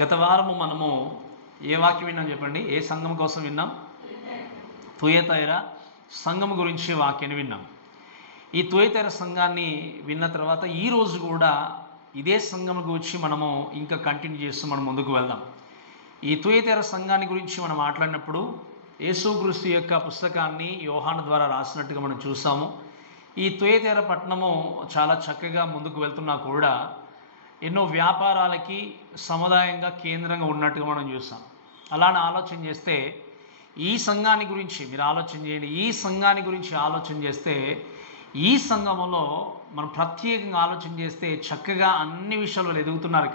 గత వారము మనము ఏ వాక్యం విన్నాం చెప్పండి? ఏ సంఘం కోసం విన్నాం? తుయతైర సంఘం గురించి వాక్యాన్ని విన్నాం. ఈ తుయతైర సంఘాన్ని విన్న తర్వాత ఈరోజు కూడా ఇదే సంఘం గురించి మనము ఇంకా కంటిన్యూ చేస్తూ మనం ముందుకు వెళ్దాం. ఈ తుయతైర సంఘాన్ని గురించి మనం మాట్లాడినప్పుడు యేసుక్రీస్తు యొక్క పుస్తకాన్ని యోహాను ద్వారా రాసినట్టుగా మనం చూసాము. ఈ తుయతైర పట్టణము చాలా చక్కగా ముందుకు వెళ్తున్నా కూడా ఎన్నో వ్యాపారాలకి సముదాయంగా కేంద్రంగా ఉన్నట్టుగా మనం చూసాం. అలానే ఆలోచన చేస్తే ఈ సంఘాన్ని గురించి మీరు ఆలోచన చేయండి. ఈ సంఘాన్ని గురించి ఆలోచన చేస్తే ఈ సంఘములో మనం ప్రత్యేకంగా ఆలోచన చేస్తే చక్కగా అన్ని విషయాలు ఎదుగుతున్నారు,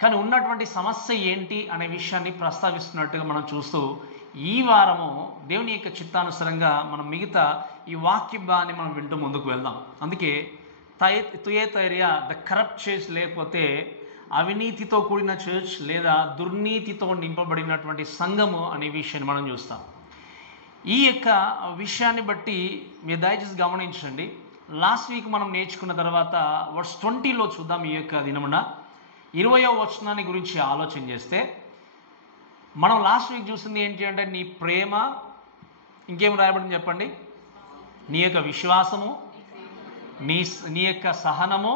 కానీ ఉన్నటువంటి సమస్య ఏంటి అనే విషయాన్ని ప్రస్తావిస్తున్నట్టుగా మనం చూస్తూ ఈ వారము దేవుని యొక్క చిత్తానుసారంగా మనం మిగతా ఈ వాక్యాన్ని మనం వింటూ ముందుకు వెళ్దాం. అందుకే తుయతైరియా ద కరప్ట్ చర్చ్, లేకపోతే అవినీతితో కూడిన చర్చ్ లేదా దుర్నీతితో నింపబడినటువంటి సంఘము అనే విషయాన్ని మనం చూస్తాం. ఈ యొక్క విషయాన్ని బట్టి మీరు దయచేసి గమనించండి. లాస్ట్ వీక్ మనం నేర్చుకున్న తర్వాత వర్స్ 20లో చూద్దాం. ఈ యొక్క దినమున 20వ వచనాన్ని గురించి ఆలోచన చేస్తే మనం లాస్ట్ వీక్ చూసింది ఏంటి అంటే నీ ప్రేమ, ఇంకేం రాయబడింది చెప్పండి? నీ యొక్క విశ్వాసము, నీ యొక్క సహనము,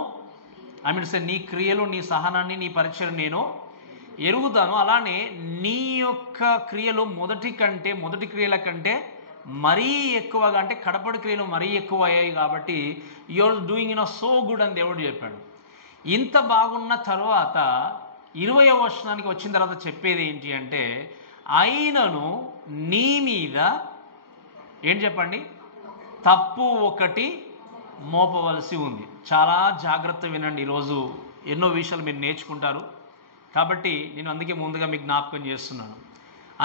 నీ క్రియలు, నీ సహనాన్ని, నీ పరిచయం నేను ఎరుగుతాను. అలానే నీ యొక్క క్రియలు మొదటి క్రియల కంటే మరీ ఎక్కువగా, అంటే కడపడి క్రియలు మరీ ఎక్కువ అయ్యాయి కాబట్టి యూఆర్ డూయింగ్ సో గుడ్ అని దేవుడు చెప్పాడు. ఇంత బాగున్న తర్వాత 20వ వచనానికి వచ్చిన తర్వాత చెప్పేది ఏంటి అంటే అయినను నీ మీద ఏంటి చెప్పండి? తప్పు ఒకటి మోపవలసి ఉంది. చాలా జాగ్రత్త వినండి. ఈరోజు ఎన్నో విషయాలు మీరు నేర్చుకుంటారు కాబట్టి నేను అందుకే ముందుగా మీకు జ్ఞాపకం చేస్తున్నాను.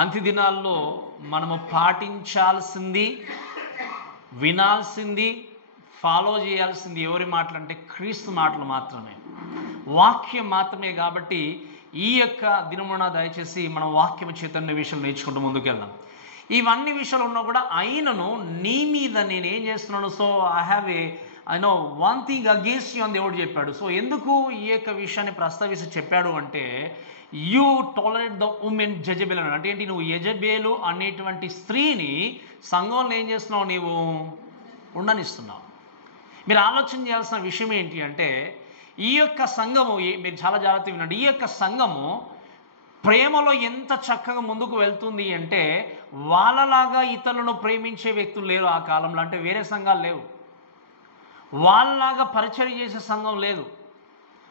అంత్య దినాల్లో మనము పాటించాల్సింది, వినాల్సింది, ఫాలో చేయాల్సింది ఎవరి మాటలు అంటే క్రీస్తు మాటలు మాత్రమే, వాక్యం మాత్రమే. కాబట్టి ఈ యొక్క దినమున దయచేసి మనం వాక్యం చైతన్య విషయాలు నేర్చుకుంటూ ముందుకు వెళ్దాం. ఇవన్నీ విషయాలు ఉన్నా కూడా అయినను నీ మీద నేను ఏం చేస్తున్నాను, so I know one thing against you అని దేవుడు చెప్పాడు. సో ఎందుకు ఈ యొక్క విషయాన్ని ప్రస్తావించి చెప్పాడు అంటే you tolerate the women Jezebel అని. అంటే ఏంటి? నువ్వు యెజబెలు అనేటువంటి స్త్రీని సంఘంలో ఏం చేస్తున్నావు? నీవు ఉండనిస్తున్నావు. మీరు ఆలోచన చేయాల్సిన విషయం ఏంటి అంటే ఈ యొక్క సంఘము, మీరు చాలా జాగ్రత్తగా వినండి, ఈ యొక్క సంఘము ప్రేమలో ఎంత చక్కగా ముందుకు వెళ్తుంది అంటే వాళ్ళలాగా ఇతరులను ప్రేమించే వ్యక్తులు లేరు ఆ కాలంలో. అంటే వేరే సంఘాలు లేవు, వాళ్ళలాగా పరిచర్య చేసే సంఘం లేదు,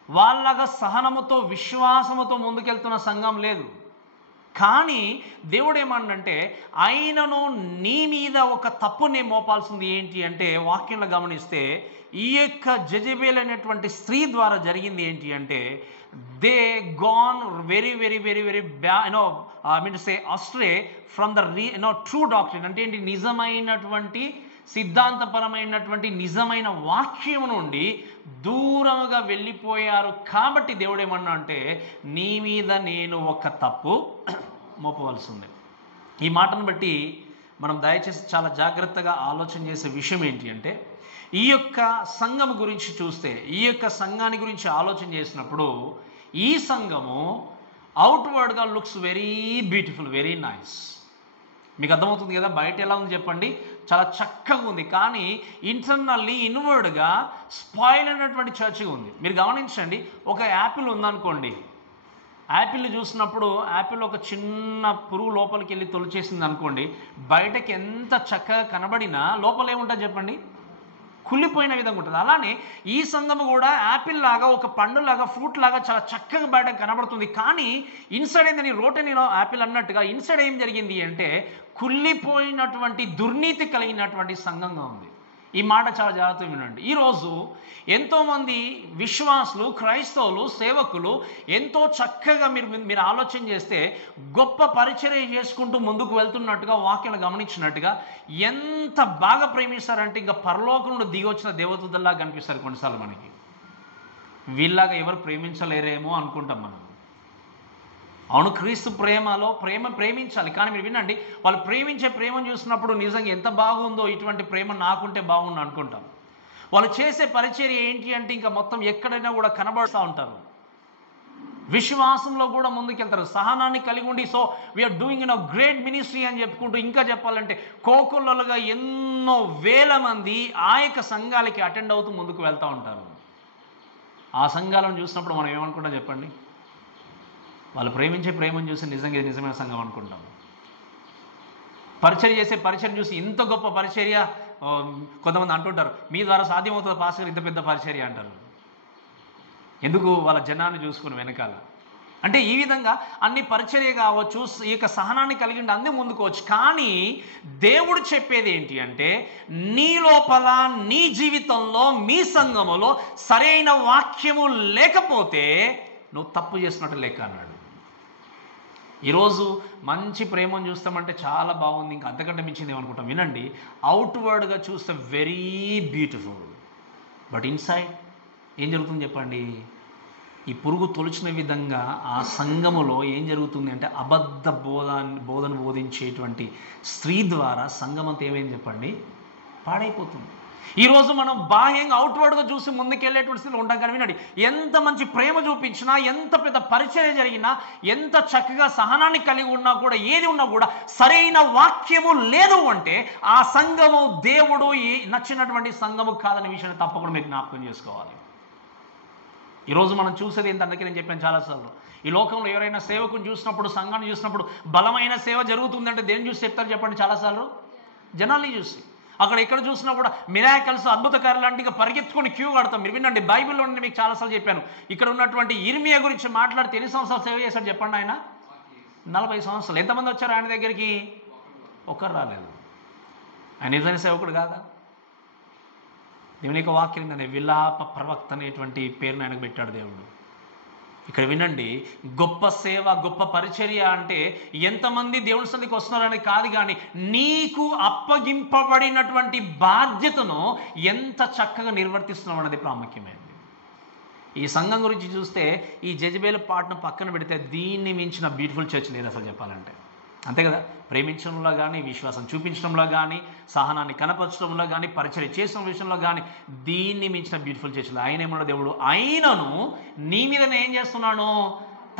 వాళ్ళలాగా సహనముతో విశ్వాసముతో ముందుకెళ్తున్న సంఘం లేదు. కానీ దేవుడు ఏమన్నంటే అయినను నీ మీద ఒక తప్పుని మోపాల్సింది ఏంటి అంటే వాక్యంలో గమనిస్తే ఈ యొక్క జెజబెల్ అనేటువంటి స్త్రీ ద్వారా జరిగింది ఏంటి అంటే they gone very very very very astray from the true doctrine. అంటే ఏంటి? నిజమైనటువంటి సిద్ధాంతపరమైనటువంటి నిజమైన వాక్యం నుండి దూరంగా వెళ్ళిపోయారు. కాబట్టి దేవుడు ఏమన్నా అంటే నీ మీద నేను ఒక తప్పు మోపవలసి ఉంది. ఈ మాటను బట్టి మనం దయచేసి చాలా జాగ్రత్తగా ఆలోచన చేసే విషయం ఏంటి అంటే ఈ యొక్క సంఘం గురించి చూస్తే, ఈ యొక్క సంఘాన్ని గురించి ఆలోచన చేసినప్పుడు ఈ సంఘము అవుట్వర్డ్గా looks very beautiful, very nice. మీకు అర్థమవుతుంది కదా? బయట ఎలా ఉంది చెప్పండి? చాలా చక్కగా ఉంది. కానీ ఇంటర్నల్లీ ఇన్వర్డ్గా స్పాయిల్ అయినటువంటి చర్చిగా ఉంది. మీరు గమనించండి, ఒక యాపిల్ ఉందనుకోండి, యాపిల్ని చూసినప్పుడు యాపిల్ ఒక చిన్న పురుగు లోపలికి వెళ్ళి తొలిచేసింది అనుకోండి, బయటకి ఎంత చక్కగా కనబడినా లోపల ఏముంటుంది చెప్పండి? కుళ్ళిపోయిన విధంగా ఉంటుంది. అలానే ఈ సంఘము కూడా యాపిల్ లాగా, ఒక పండులాగా, ఫ్రూట్ లాగా చాలా చక్కగా బయట కనబడుతుంది. కానీ ఇన్సైడ్ ఏందని రోటని యాపిల్ అన్నట్టుగా ఇన్సైడ్ ఏం జరిగింది అంటే కుళ్ళిపోయినటువంటి దుర్నీతి కలిగినటువంటి సంఘంగా ఉంది. ఈ మాట చాలా జాగ్రత్తగా వినండి. ఈరోజు ఎంతోమంది విశ్వాసులు, క్రైస్తవులు, సేవకులు ఎంతో చక్కగా మీరు ఆలోచన చేస్తే గొప్ప పరిచర్య చేసుకుంటూ ముందుకు వెళ్తున్నట్టుగా వాక్యాలు గమనించినట్టుగా ఎంత బాగా ప్రేమిస్తారంటే ఇంకా పరలోకం నుండి దిగి వచ్చిన దేవదూతల్లా కనిపిస్తారు కొన్నిసార్లు మనకి. వీళ్ళలాగా ఎవరు ప్రేమించలేరేమో అనుకుంటాం మనం. అవును, క్రీస్తు ప్రేమించాలి. కానీ మీరు వినండి, వాళ్ళు ప్రేమించే ప్రేమను చూసినప్పుడు నిజంగా ఎంత బాగుందో, ఇటువంటి ప్రేమ నాకుంటే బాగుండు అనుకుంటాం. వాళ్ళు చేసే పరిచర్య ఏంటి అంటే ఇంకా మొత్తం ఎక్కడైనా కూడా కనబడుతూ ఉంటారు. విశ్వాసంలో కూడా ముందుకెళ్తారు, సహనాన్ని కలిగి ఉండి so we are doing in a great ministry అని చెప్పుకుంటూ, ఇంకా చెప్పాలంటే కోకొల్లలుగా ఎన్నో వేల మంది ఆ యొక్క సంఘాలకి అటెండ్ అవుతూ ముందుకు వెళ్తూ ఉంటారు. ఆ సంఘాలను చూసినప్పుడు మనం ఏమనుకుంటాం చెప్పండి? వాళ్ళు ప్రేమించే ప్రేమను చూసి నిజంగా ఇది నిజమైన సంఘం అనుకుంటాం. పరిచర్య చేసే పరిచర్య చూసి ఇంత గొప్ప పరిచర్య, కొంతమంది అంటుంటారు మీ ద్వారా సాధ్యమవుతుంది పాస్టర్ ఇంత పెద్ద పరిచర్య అంటారు. ఎందుకు? వాళ్ళ జనాన్ని చూసుకుని వెనకాల. అంటే ఈ విధంగా అన్ని పరిచర్య కావచ్చు, ఈ యొక్క సహనాన్ని కలిగి ఉండి అందే ముందుకోవచ్చు. కానీ దేవుడు చెప్పేది ఏంటి అంటే, నీ లోపల నీ జీవితంలో మీ సంఘములో సరైన వాక్యము లేకపోతే నువ్వు తప్పు చేసినట్టు లెక్క అన్నాడు. ఈరోజు మంచి ప్రేమను చూస్తామంటే చాలా బాగుంది, ఇంకా అంతకంటే మించింది ఏమనుకుంటాం. వినండి, అవుట్వర్డ్గా చూస్తే వెరీ బ్యూటిఫుల్, బట్ ఇన్సైడ్ ఏం జరుగుతుంది చెప్పండి? ఈ పురుగు తొలిచిన విధంగా ఆ సంఘములో ఏం జరుగుతుంది అంటే, అబద్ధ బోధన బోధించేటువంటి స్త్రీ ద్వారా సంఘం అంతా ఏమైంది చెప్పండి? పాడైపోతుంది. ఈరోజు మనం బాహ్యంగా అవుట్వర్డ్గా చూసి ముందుకెళ్ళేటువంటి స్థితిలో ఉంటాం. కానీ వినండి, ఎంత మంచి ప్రేమ చూపించినా, ఎంత పెద్ద పరిచర్య జరిగినా, ఎంత చక్కగా సహనాన్ని కలిగి ఉన్నా కూడా, ఏది ఉన్నా కూడా సరైన వాక్యము లేదు అంటే ఆ సంఘము దేవుడు నచ్చినటువంటి సంఘము కాదనే విషయాన్ని తప్పకుండా మీకు జ్ఞాపకం చేసుకోవాలి. ఈరోజు మనం చూసేది ఏంటి? అందుకే నేను చెప్పాను చాలాసార్లు, ఈ లోకంలో ఎవరైనా సేవకుని చూసినప్పుడు, సంఘాన్ని చూసినప్పుడు బలమైన సేవ జరుగుతుందంటే దేన్ని చూసి చెప్తారు చెప్పండి? చాలాసార్లు జనాల్ని చూసి. అక్కడ ఎక్కడ చూసినా కూడా మిరాకిల్స్, అద్భుత కార్యాలు లాంటిగా పరిగెత్తుకొని క్యూ కడతాం. మీరు వినండి, బైబిల్లో మీకు చాలాసార్లు చెప్పాను. ఇక్కడ ఉన్నటువంటి ఇర్మియా గురించి మాట్లాడితే ఎన్ని సంవత్సరాలు సేవ చేశాడు చెప్పండి? ఆయన 40 సంవత్సరాలు. ఎంతమంది వచ్చారు ఆయన దగ్గరికి? ఒక్కరు రాలేదు. ఆయన నిజమైన సేవకుడు కాదా? దేవుని యొక్క వాక్యం అనే విలాప ప్రవక్త అనేటువంటి పేరును ఆయనకు పెట్టాడు దేవుడు. ఇక్కడ వినండి, గొప్ప సేవ, గొప్ప పరిచర్య అంటే ఎంతమంది దేవుని సన్నిధికి వస్తున్నారని కాదు, కానీ నీకు అప్పగింపబడినటువంటి బాధ్యతను ఎంత చక్కగా నిర్వర్తిస్తున్నావు అనేది ప్రాముఖ్యమైనది. ఈ సంఘం గురించి చూస్తే ఈ జెజబేలు పాటను పక్కన పెడితే దీన్ని మించిన బ్యూటిఫుల్ చర్చ్ లేదు అసలు చెప్పాలంటే. అంతే కదా? ప్రేమించడంలో కానీ, విశ్వాసం చూపించడంలో కానీ, సహనాన్ని కనపరచడంలో కానీ, పరిచర్య చేసిన విషయంలో కానీ దీన్ని మించిన బ్యూటిఫుల్ చర్చలు. ఆయన ఏమన్నాడు దేవుడు? ఆయనను నీ మీదనే ఏం చేస్తున్నాను?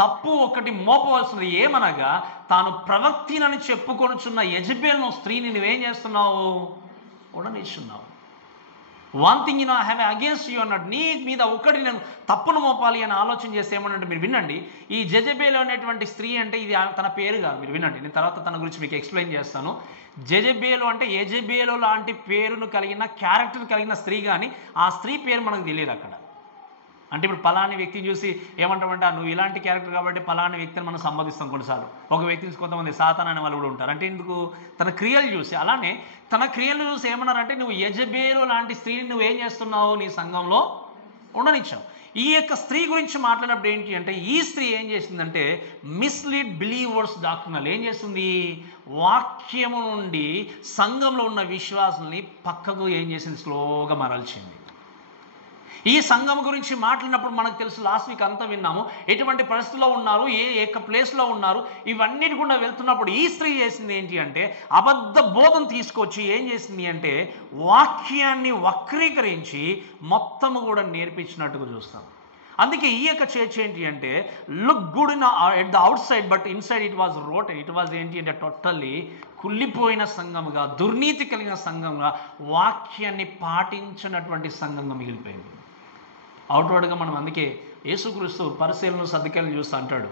తప్పు ఒకటి మోపవలసినది. ఏమనగా తాను ప్రవక్తినని చెప్పుకొనుచున్న యెజబేలు స్త్రీని నువ్వేం చేస్తున్నావు? ఉండనిస్తున్నావు. One thing I have against you అన్నాడు. నీ మీద ఒకటి నేను తప్పును మోపాలి అని ఆలోచన చేస్తే ఏమనంటే, మీరు వినండి, ఈ జెజబేలు అనేటువంటి స్త్రీ అంటే ఇది తన పేరు కాదు. మీరు వినండి, నేను తర్వాత తన గురించి మీకు ఎక్స్ప్లెయిన్ చేస్తాను. జెజబేలు అంటే యెజబేలు లాంటి పేరును కలిగిన, క్యారెక్టర్ కలిగిన స్త్రీ, కానీ ఆ స్త్రీ పేరు మనకు తెలియదు అక్కడ. అంటే ఇప్పుడు పలాని వ్యక్తిని చూసి ఏమంటామంటే, నువ్వు ఇలాంటి క్యారెక్టర్ కాబట్టి పలాని వ్యక్తిని మనం సంబోధిస్తాం కొన్నిసార్లు. ఒక వ్యక్తిని కొంతమంది సాతాన్ అనే వాళ్ళు కూడా ఉంటారు. అంటే ఎందుకు? తన క్రియలు చూసి. అలానే తన క్రియలు చూసి ఏమన్నారంటే, నువ్వు యెజబేలు లాంటి స్త్రీని నువ్వేం చేస్తున్నావు? నీ సంఘంలో ఉండనిచ్చావు. ఈ యొక్క స్త్రీ గురించి మాట్లాడినప్పుడు ఏంటి అంటే, ఈ స్త్రీ ఏం చేసిందంటే మిస్లీడ్ బిలీవర్స్ డాక్టర్నల్ ఏం చేస్తుంది? వాక్యము నుండి సంఘంలో ఉన్న విశ్వాసాన్ని పక్కకు ఏం చేసింది? స్లోగా మరల్చింది. ఈ సంఘం గురించి మాట్లాడినప్పుడు మనకు తెలుసు, లాస్ట్ వీక్ అంతా విన్నాము, ఎటువంటి పరిస్థితుల్లో ఉన్నారు, ఏ ప్లేస్లో ఉన్నారు, ఇవన్నిటి కూడా వెళ్తున్నప్పుడు ఈ స్త్రీ చేసింది ఏంటి అంటే, అబద్ధ బోధన తీసుకొచ్చి ఏం చేసింది అంటే వాక్యాన్ని వక్రీకరించి మొత్తము కూడా నేర్పించినట్టుగా చూస్తాం. అందుకే ఈ యొక్క చర్చ్ ఏంటి అంటే, look good in at the outside but inside it was rotted. It was ఏంటి అంటే టోటల్లీ కుళ్ళిపోయిన సంఘముగా, దుర్నీతి కలిగిన సంఘంగా, వాక్యాన్ని పాటించినటువంటి సంఘంగా మిగిలిపోయింది. అవుట్వర్డ్గా మనం అందుకే యేసుక్రీస్తు పరిశీలన సద్దుకాయలను చూస్తూ అంటాడు,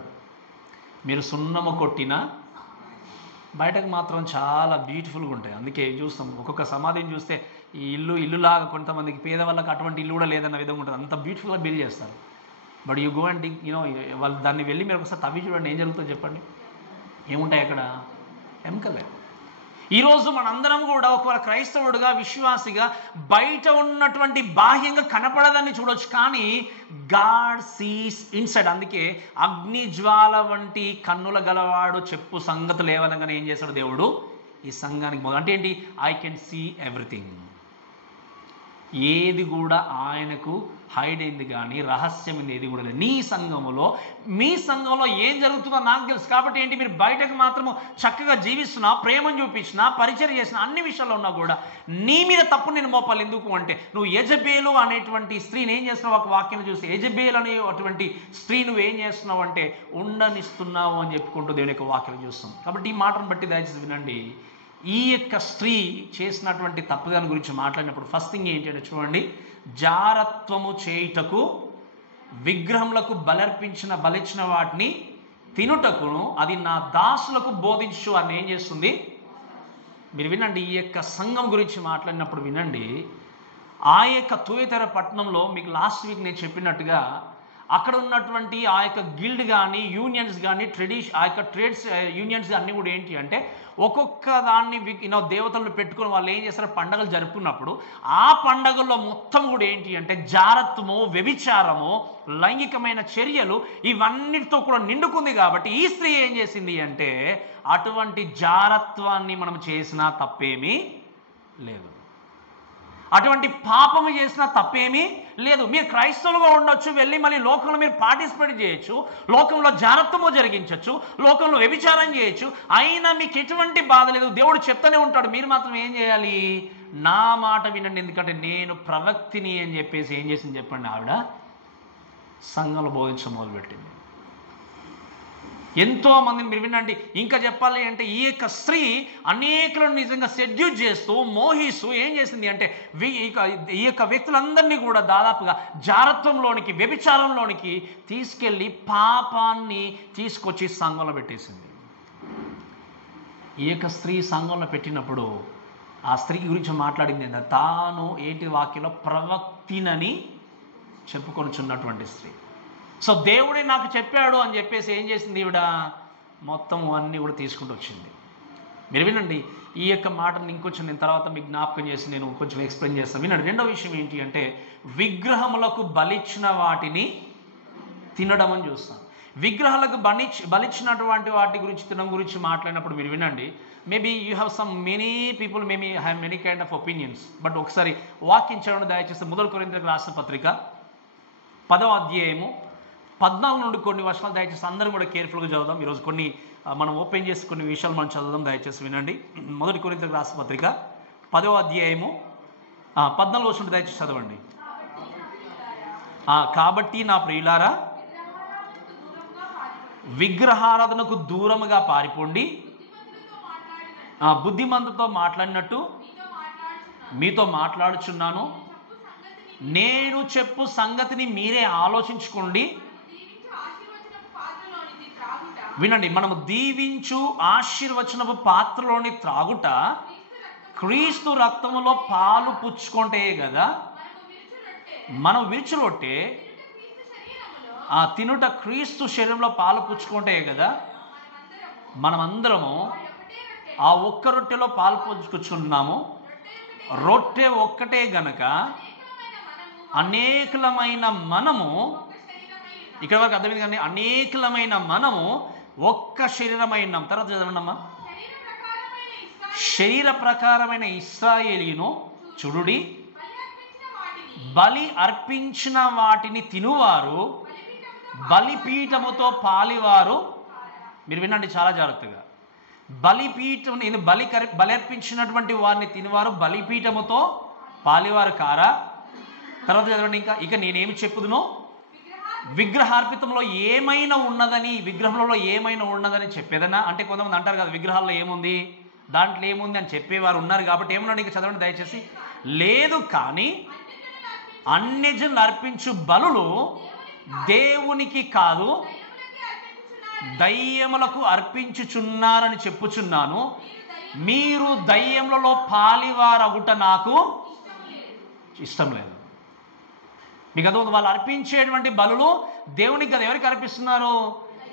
మీరు సున్నము కొట్టినా బయటకు మాత్రం చాలా బ్యూటిఫుల్గా ఉంటాయి. అందుకే చూస్తాం, ఒక్కొక్క సమాధిని చూస్తే ఈ ఇల్లులాగా కొంతమందికి పేదవాళ్ళకి అటువంటి ఇల్లు కూడా లేదన్న విధంగా ఉంటుంది, అంత బ్యూటిఫుల్గా బిల్డ్ చేస్తారు. బట్ యూ గో అండ్ వాళ్ళు దాన్ని వెళ్ళి మీరు ఒకసారి తవ్వి చూడండి, ఏం జరుగుతుందో చెప్పండి. ఏముంటాయి అక్కడ? ఎముకలే. ఈరోజు మనందరం కూడా ఒకవేళ క్రైస్తవుడుగా, విశ్వాసిగా బయట ఉన్నటువంటి బాహ్యంగా కనపడదని చూడొచ్చు, కానీ గాడ్ సీస్ ఇన్సైడ్. అందుకే అగ్నిజ్వాల వంటి కన్నుల గలవాడు చెప్పు సంగతులు ఏవనగానే ఏం చేశాడు దేవుడు? ఈ సంఘానికి అంటే ఏంటి? I can see everything. ఏది కూడా ఆయనకు హైడ్ అయింది కానీ రహస్యమైంది ఏది కూడా లేదు. నీ సంఘములో, మీ సంఘంలో ఏం జరుగుతుందో నాకు తెలుసు. కాబట్టి ఏంటి, మీరు బయటకు మాత్రము చక్కగా జీవిస్తున్నా, ప్రేమను చూపించినా, పరిచయం చేసిన అన్ని విషయాల్లో ఉన్నా కూడా నీ మీద తప్పు నేను మోపాలి. ఎందుకు అంటే నువ్వు యెజబేలు అనేటువంటి స్త్రీని ఏం చేస్తున్నావు, ఒక వాక్యం చూసి యెజబేలు అనే అటువంటి స్త్రీ నువ్వు ఏం చేస్తున్నావు అంటే ఉండనిస్తున్నావు అని చెప్పుకుంటూ దేవుని యొక్క వాక్యం చూస్తాం. కాబట్టి ఈ మాటను బట్టి దయచేసి వినండి. ఈ యొక్క స్త్రీ చేసినటువంటి తప్పుదాని గురించి మాట్లాడినప్పుడు ఫస్ట్ థింగ్ ఏంటి అంటే చూడండి, జారత్వము చేయుటకు విగ్రహములకు బలిచ్చిన వాటిని తినుటకును అది నా దాసులకు బోధించు అని ఏం చేస్తుంది. మీరు వినండి, ఈ యొక్క సంఘం గురించి మాట్లాడినప్పుడు వినండి. ఆ యొక్క తుయతెర పట్టణంలో మీకు లాస్ట్ వీక్ నేను చెప్పినట్టుగా అక్కడ ఉన్నటువంటి ఆ యొక్క గిల్డ్ కానీ యూనియన్స్ కానీ ఆ యొక్క ట్రేడ్స్ యూనియన్స్ అన్నీ కూడా ఏంటి అంటే ఒక్కొక్క దాన్ని దేవతలను పెట్టుకొని వాళ్ళు ఏం చేస్తారు, పండగలు జరుపుకున్నప్పుడు ఆ పండగల్లో మొత్తం కూడా ఏంటి అంటే జారత్వము, వ్యభిచారము, లైంగికమైన చర్యలు ఇవన్నిటితో కూడా నిండుకుంది. కాబట్టి ఈ స్త్రీ ఏం చేసింది అంటే అటువంటి జారత్వాన్ని మనం చేసినా తప్పేమీ లేదు, అటువంటి పాపము చేసినా తప్పేమీ లేదు. మీరు క్రైస్తవులుగా ఉండొచ్చు, వెళ్ళి మళ్ళీ లోకంలో మీరు పార్టిసిపేట్ చేయొచ్చు, లోకంలో జారత్వము జరిగించవచ్చు, లోకంలో వ్యభిచారం చేయొచ్చు, అయినా మీకు ఎటువంటి బాధ లేదు. దేవుడు చెప్తూనే ఉంటాడు, మీరు మాత్రం ఏం చేయాలి, నా మాట వినండి, ఎందుకంటే నేను ప్రవక్తిని అని చెప్పేసి ఏం చేసింది చెప్పండి, ఆవిడ సంఘంలో బోధించడం మొదలుపెట్టింది. ఎంతో మందిని మీరు వినండి. ఇంకా చెప్పాలి అంటే ఈ యొక్క స్త్రీ అనేకులను నిజంగా సెడ్యూస్ చేస్తూ మోహిస్తూ ఏం చేసింది అంటే ఈ యొక్క వ్యక్తులందరినీ కూడా దాదాపుగా జారత్వంలోనికి, వ్యభిచారంలోనికి తీసుకెళ్ళి పాపాన్ని తీసుకొచ్చి సంఘంలో పెట్టేసింది. ఈ యొక్క స్త్రీ సంఘంలో పెట్టినప్పుడు ఆ స్త్రీ గురించి మాట్లాడింది ఏంటంటే తాను ఏంటి వాక్యంలో ప్రవక్తినని చెప్పుకొనిచున్నటువంటి స్త్రీ. సో దేవుడే నాకు చెప్పాడు అని చెప్పేసి ఏం చేసింది ఈవిడ, మొత్తం అన్నీ కూడా తీసుకుంటూ వచ్చింది. మీరు వినండి, ఈ యొక్క మాటను ఇంకొంచెం నేను తర్వాత మీకు జ్ఞాపకం చేసి నేను కొంచెం ఎక్స్ప్లెయిన్ చేస్తాను. వినండి, రెండో విషయం ఏంటి అంటే విగ్రహములకు బలిచ్చిన వాటిని తినడం అని చూస్తాం. విగ్రహాలకు బలిచ్చినటువంటి వాటి గురించి తినడం గురించి మాట్లాడినప్పుడు మీరు వినండి, maybe you have some many people maybe have many kind of opinions. But ఒకసారి వాక్యం చదవడం దయచేసి మొదటి కొరింథీయులకు రాసిన పత్రిక 10వ అధ్యాయము 14 నుండి కొన్ని వర్షాలు దయచేసి అందరూ కూడా కేర్ఫుల్గా చదువుదాం. ఈరోజు కొన్ని మనం ఓపెన్ చేసి కొన్ని విషయాలు మనం చదువుదాం, దయచేసి వినండి. మొదటి కొరింథీయులకు రాసిన పత్రిక 10వ అధ్యాయము 14 వచనం దయచేసి చదవండి. కాబట్టి నా ప్రియులారా విగ్రహారాధనకు దూరముగా పారిపోండి, బుద్ధిమంతుతో మాట్లాడినట్టు మీతో మాట్లాడుచున్నాను, నేను చెప్పు సంగతిని మీరే ఆలోచించుకోండి. వినండి, మనము దీవించు ఆశీర్వచనపు పాత్రలోని త్రాగుట క్రీస్తు రక్తములో పాలు పుచ్చుకుంటే కదా, మనం విరుచు రొట్టె తినుట క్రీస్తు శరీరంలో పాలు పుచ్చుకుంటే కదా, మనమందరము ఆ ఒక్క రొట్టెలో పాలు పుచ్చుకుంటున్నాము. రొట్టె ఒక్కటే గనక అనేకులమైన మనము, ఇక్కడ వరకు అర్థమైంది కానీ అనేకులమైన మనము ఒక్క శరీరమై ఉన్నాం. తర్వాత చదవండమ్మా. శరీర ప్రకారమైన ఇశ్రాయేలీను చూడుడి, బలి అర్పించిన వాటిని తినువారు బలిపీఠముతో పాలివారు. మీరు వినండి చాలా జాగ్రత్తగా, బలిపీఠం నేను బలి అర్పించినటువంటి వారిని తినివారు బలిపీఠముతో పాలివారు కారా. తర్వాత చదవండి, ఇక నేనేమి చెప్పుదునో విగ్రహార్పితంలో ఏమైనా ఉన్నదని, విగ్రహంలో ఏమైనా ఉన్నదని చెప్పేదన్నా. అంటే కొంతమంది అంటారు కదా విగ్రహాల్లో ఏముంది, దాంట్లో ఏముంది అని చెప్పేవారు ఉన్నారు. కాబట్టి ఏమన్నా ఇంకా చదవండి దయచేసి. లేదు కానీ అన్యజనులు అర్పించు బలులు దేవునికి కాదు దయ్యములకు అర్పించుచున్నారని చెప్పుచున్నాను. మీరు దయ్యములలో పాలివారగుట నాకు ఇష్టం లేదు. మీకు అర్థం, వాళ్ళు అర్పించేటువంటి బలులు దేవునికి కదా, ఎవరికి అర్పిస్తున్నారు,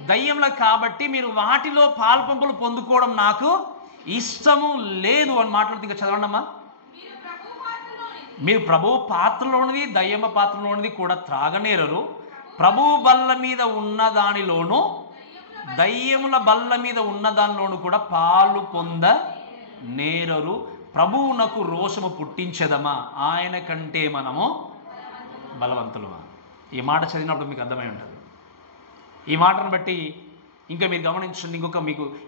దయ్యములకు. కాబట్టి మీరు వాటిలో పాల్పంపులు పొందుకోవడం నాకు ఇష్టము లేదు అని మాట్లాడుతూ ఇంకా చదవండి అమ్మా. మీరు ప్రభు పాత్రలోనిది దయ్యమ పాత్రలోనిది కూడా త్రాగనేరరు, ప్రభు బల్ల మీద ఉన్న దానిలోను దయ్యముల బల్ల మీద ఉన్న దానిలోను కూడా పాలు పొంద నేరరు. ప్రభువునకు రోషము పుట్టించదమా, ఆయన కంటే మనము బలవంతులమా. ఈ మాట చదివినప్పుడు మీకు అర్థమై ఉంటుంది. ఈ మాటను బట్టి ఇంకా మీరు గమనించండి.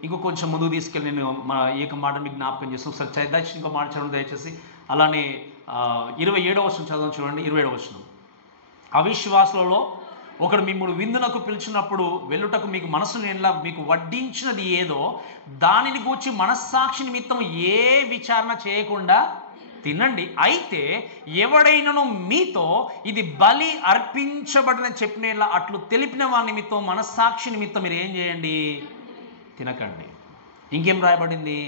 ఇంకో కొంచెం ముందుకు తీసుకెళ్ళి నేను మా ఈ యొక్క మాట మీకు జ్ఞాపకం చేస్తాను. ఒకసారి దయచేసి ఇంకో మాట చదవండి దయచేసి. అలానే 27వ వచనం చదవండి, చూడండి 27వ వచనం. అవిశ్వాసులలో ఒకడు మిమ్మల్ని విందునకు పిలిచినప్పుడు వెళ్ళుటకు మీకు మనసును ఎలా మీకు వడ్డించినది ఏదో దానిని గూర్చి మనస్సాక్షి నిమిత్తం ఏ విచారణ చేయకుండా తినండి. అయితే ఎవడైనను మీతో ఇది బలి అర్పించబడినని చెప్పిన అట్లు తెలిపిన వారి నిమిత్తం మనస్సాక్షి నిమిత్తం మీరు ఏం చేయండి, తినకండి. ఇంకేం రాయబడింది?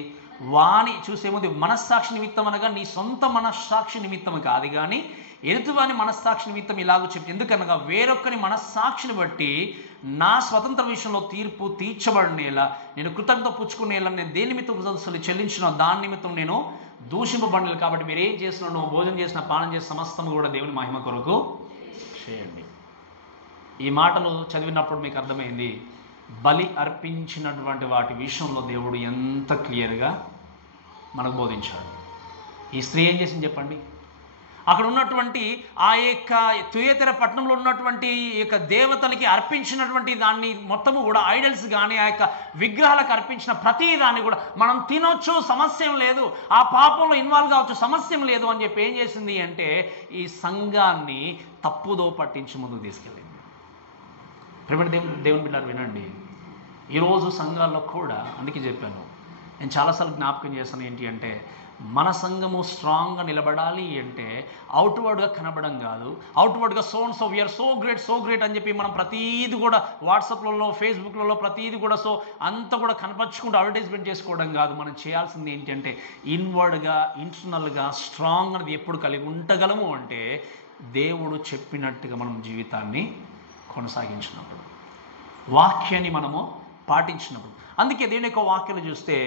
వాని చూసేముంది, మనస్సాక్షి నిమిత్తం అనగా నీ సొంత మనస్సాక్షి నిమిత్తం కాదు, కానీ ఎదుటివాని మనస్సాక్షి నిమిత్తం ఇలాగూ చెప్పి, ఎందుకనగా వేరొక్కని మనస్సాక్షిని బట్టి నా స్వతంత్ర విషయంలో తీర్పు తీర్చబడినేలా నేను కృతజ్ఞత పుచ్చుకునేలా నేను దేని నిమిత్తం చెల్లించిన దాని నిమిత్తం నేను దూషింపబడినలు. కాబట్టి మీరు ఏం చేసినా, భోజనం చేసిన, పానం చేసిన సమస్తం కూడా దేవుని మహిమ కొరకు చేయండి. ఈ మాటలు చదివినప్పుడు మీకు అర్థమైంది, బలి అర్పించినటువంటి వాటి విషయంలో దేవుడు ఎంత క్లియర్గా మనకు బోధించాడు. ఈ స్త్రీ ఏం చేసింది చెప్పండి? అక్కడ ఉన్నటువంటి ఆ యొక్క తుయతెర పట్టణంలో ఉన్నటువంటి ఈ యొక్క దేవతలకి అర్పించినటువంటి దాన్ని మొత్తము కూడా ఐడల్స్ కానీ ఆ యొక్క విగ్రహాలకు అర్పించిన ప్రతి దాన్ని కూడా మనం తినొచ్చు, సమస్య లేదు, ఆ పాపంలో ఇన్వాల్వ్ కావచ్చు, సమస్య లేదు అని చెప్పి ఏం చేసింది అంటే ఈ సంఘాన్ని తప్పుదో పట్టించి ముందుకు తీసుకెళ్ళింది. ప్రేమ దేవుని బిడ్డలారా వినండి, ఈరోజు సంఘాల్లో కూడా అందుకే చెప్పాను, నేను చాలాసార్లు జ్ఞాపకం చేస్తాను ఏంటి అంటే మన సంఘము స్ట్రాంగ్గా నిలబడాలి అంటే అవుట్వర్డ్గా కనబడం కాదు, అవుట్వర్డ్గా సో వీఆర్ సో గ్రేట్ అని చెప్పి మనం ప్రతీది కూడా వాట్సాప్లలో ఫేస్బుక్లలో ప్రతీది కూడా అంతా కూడా కనపరుచుకుంటూ అడ్వర్టైజ్మెంట్ చేసుకోవడం కాదు. మనం చేయాల్సింది ఏంటంటే ఇన్వర్డ్గా ఇంటర్నల్గా స్ట్రాంగ్ అనేది ఎప్పుడు కలిగి ఉండగలము అంటే దేవుడు చెప్పినట్టుగా మనం జీవితాన్ని కొనసాగించినప్పుడు, వాక్యాన్ని మనము పాటించినప్పుడు. అందుకే దేవుని యొక్క వాక్యాలు చూస్తే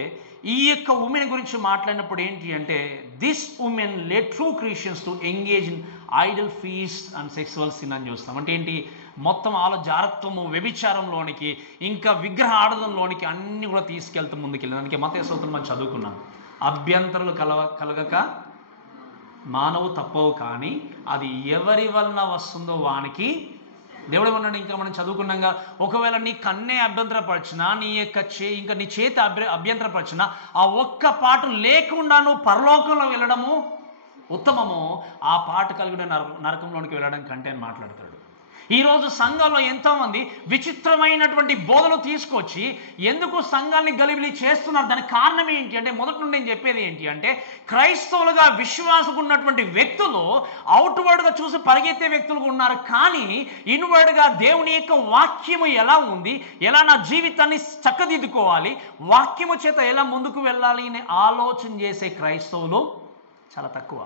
ఈ యొక్క ఉమెన్ గురించి మాట్లాడినప్పుడు ఏంటి అంటే this woman lead true Christians to engage in Idol feast and sexual sin అని చూస్తాం. అంటే ఏంటి? మొత్తం జారత్వము, వ్యభిచారంలోనికి, ఇంకా విగ్రహ ఆరాధనలోనికి అన్నీ కూడా తీసుకెళ్తూ ముందుకెళ్ళింది. అందుకే మత్తయి సూత్రం మనం చదువుకున్నాం, అభ్యంతరాలు కలగక మానవు తప్పవు, కానీ అది ఎవరి వలన వస్తుందో వానికి దేవుడు ఏమన్నాడు? ఇంకా మనం చదువుకున్నాగా, ఒకవేళ నీ కన్నే అభ్యంతరపరిచినా, నీ యొక్క ఇంకా నీ చేతి అభ్యంతరపరిచినా ఆ ఒక్క పాటు లేకుండా నువ్వు పరలోకంలో వెళ్ళడము ఉత్తమము, ఆ పాటు కలిగిన నరకంలోనికి వెళ్ళడం కంటే అని మాట్లాడతాడు. ఈరోజు సంఘంలో ఎంతోమంది విచిత్రమైనటువంటి బోధలు తీసుకొచ్చి ఎందుకు సంఘాన్ని గలిబిలి చేస్తున్నారు? దానికి కారణం ఏంటి అంటే, మొదటి నుండి నేను చెప్పేది ఏంటి అంటే, క్రైస్తవులుగా విశ్వాసం ఉన్నటువంటి వ్యక్తులు అవుట్వర్డ్గా చూసి పరిగెత్తే వ్యక్తులుగా ఉన్నారు, కానీ ఇన్వర్డ్గా దేవుని యొక్క వాక్యము ఎలా ఉంది, ఎలా నా జీవితాన్ని చక్కదిద్దుకోవాలి, వాక్యము చేత ఎలా ముందుకు వెళ్ళాలి అని ఆలోచన చేసే క్రైస్తవులు చాలా తక్కువ.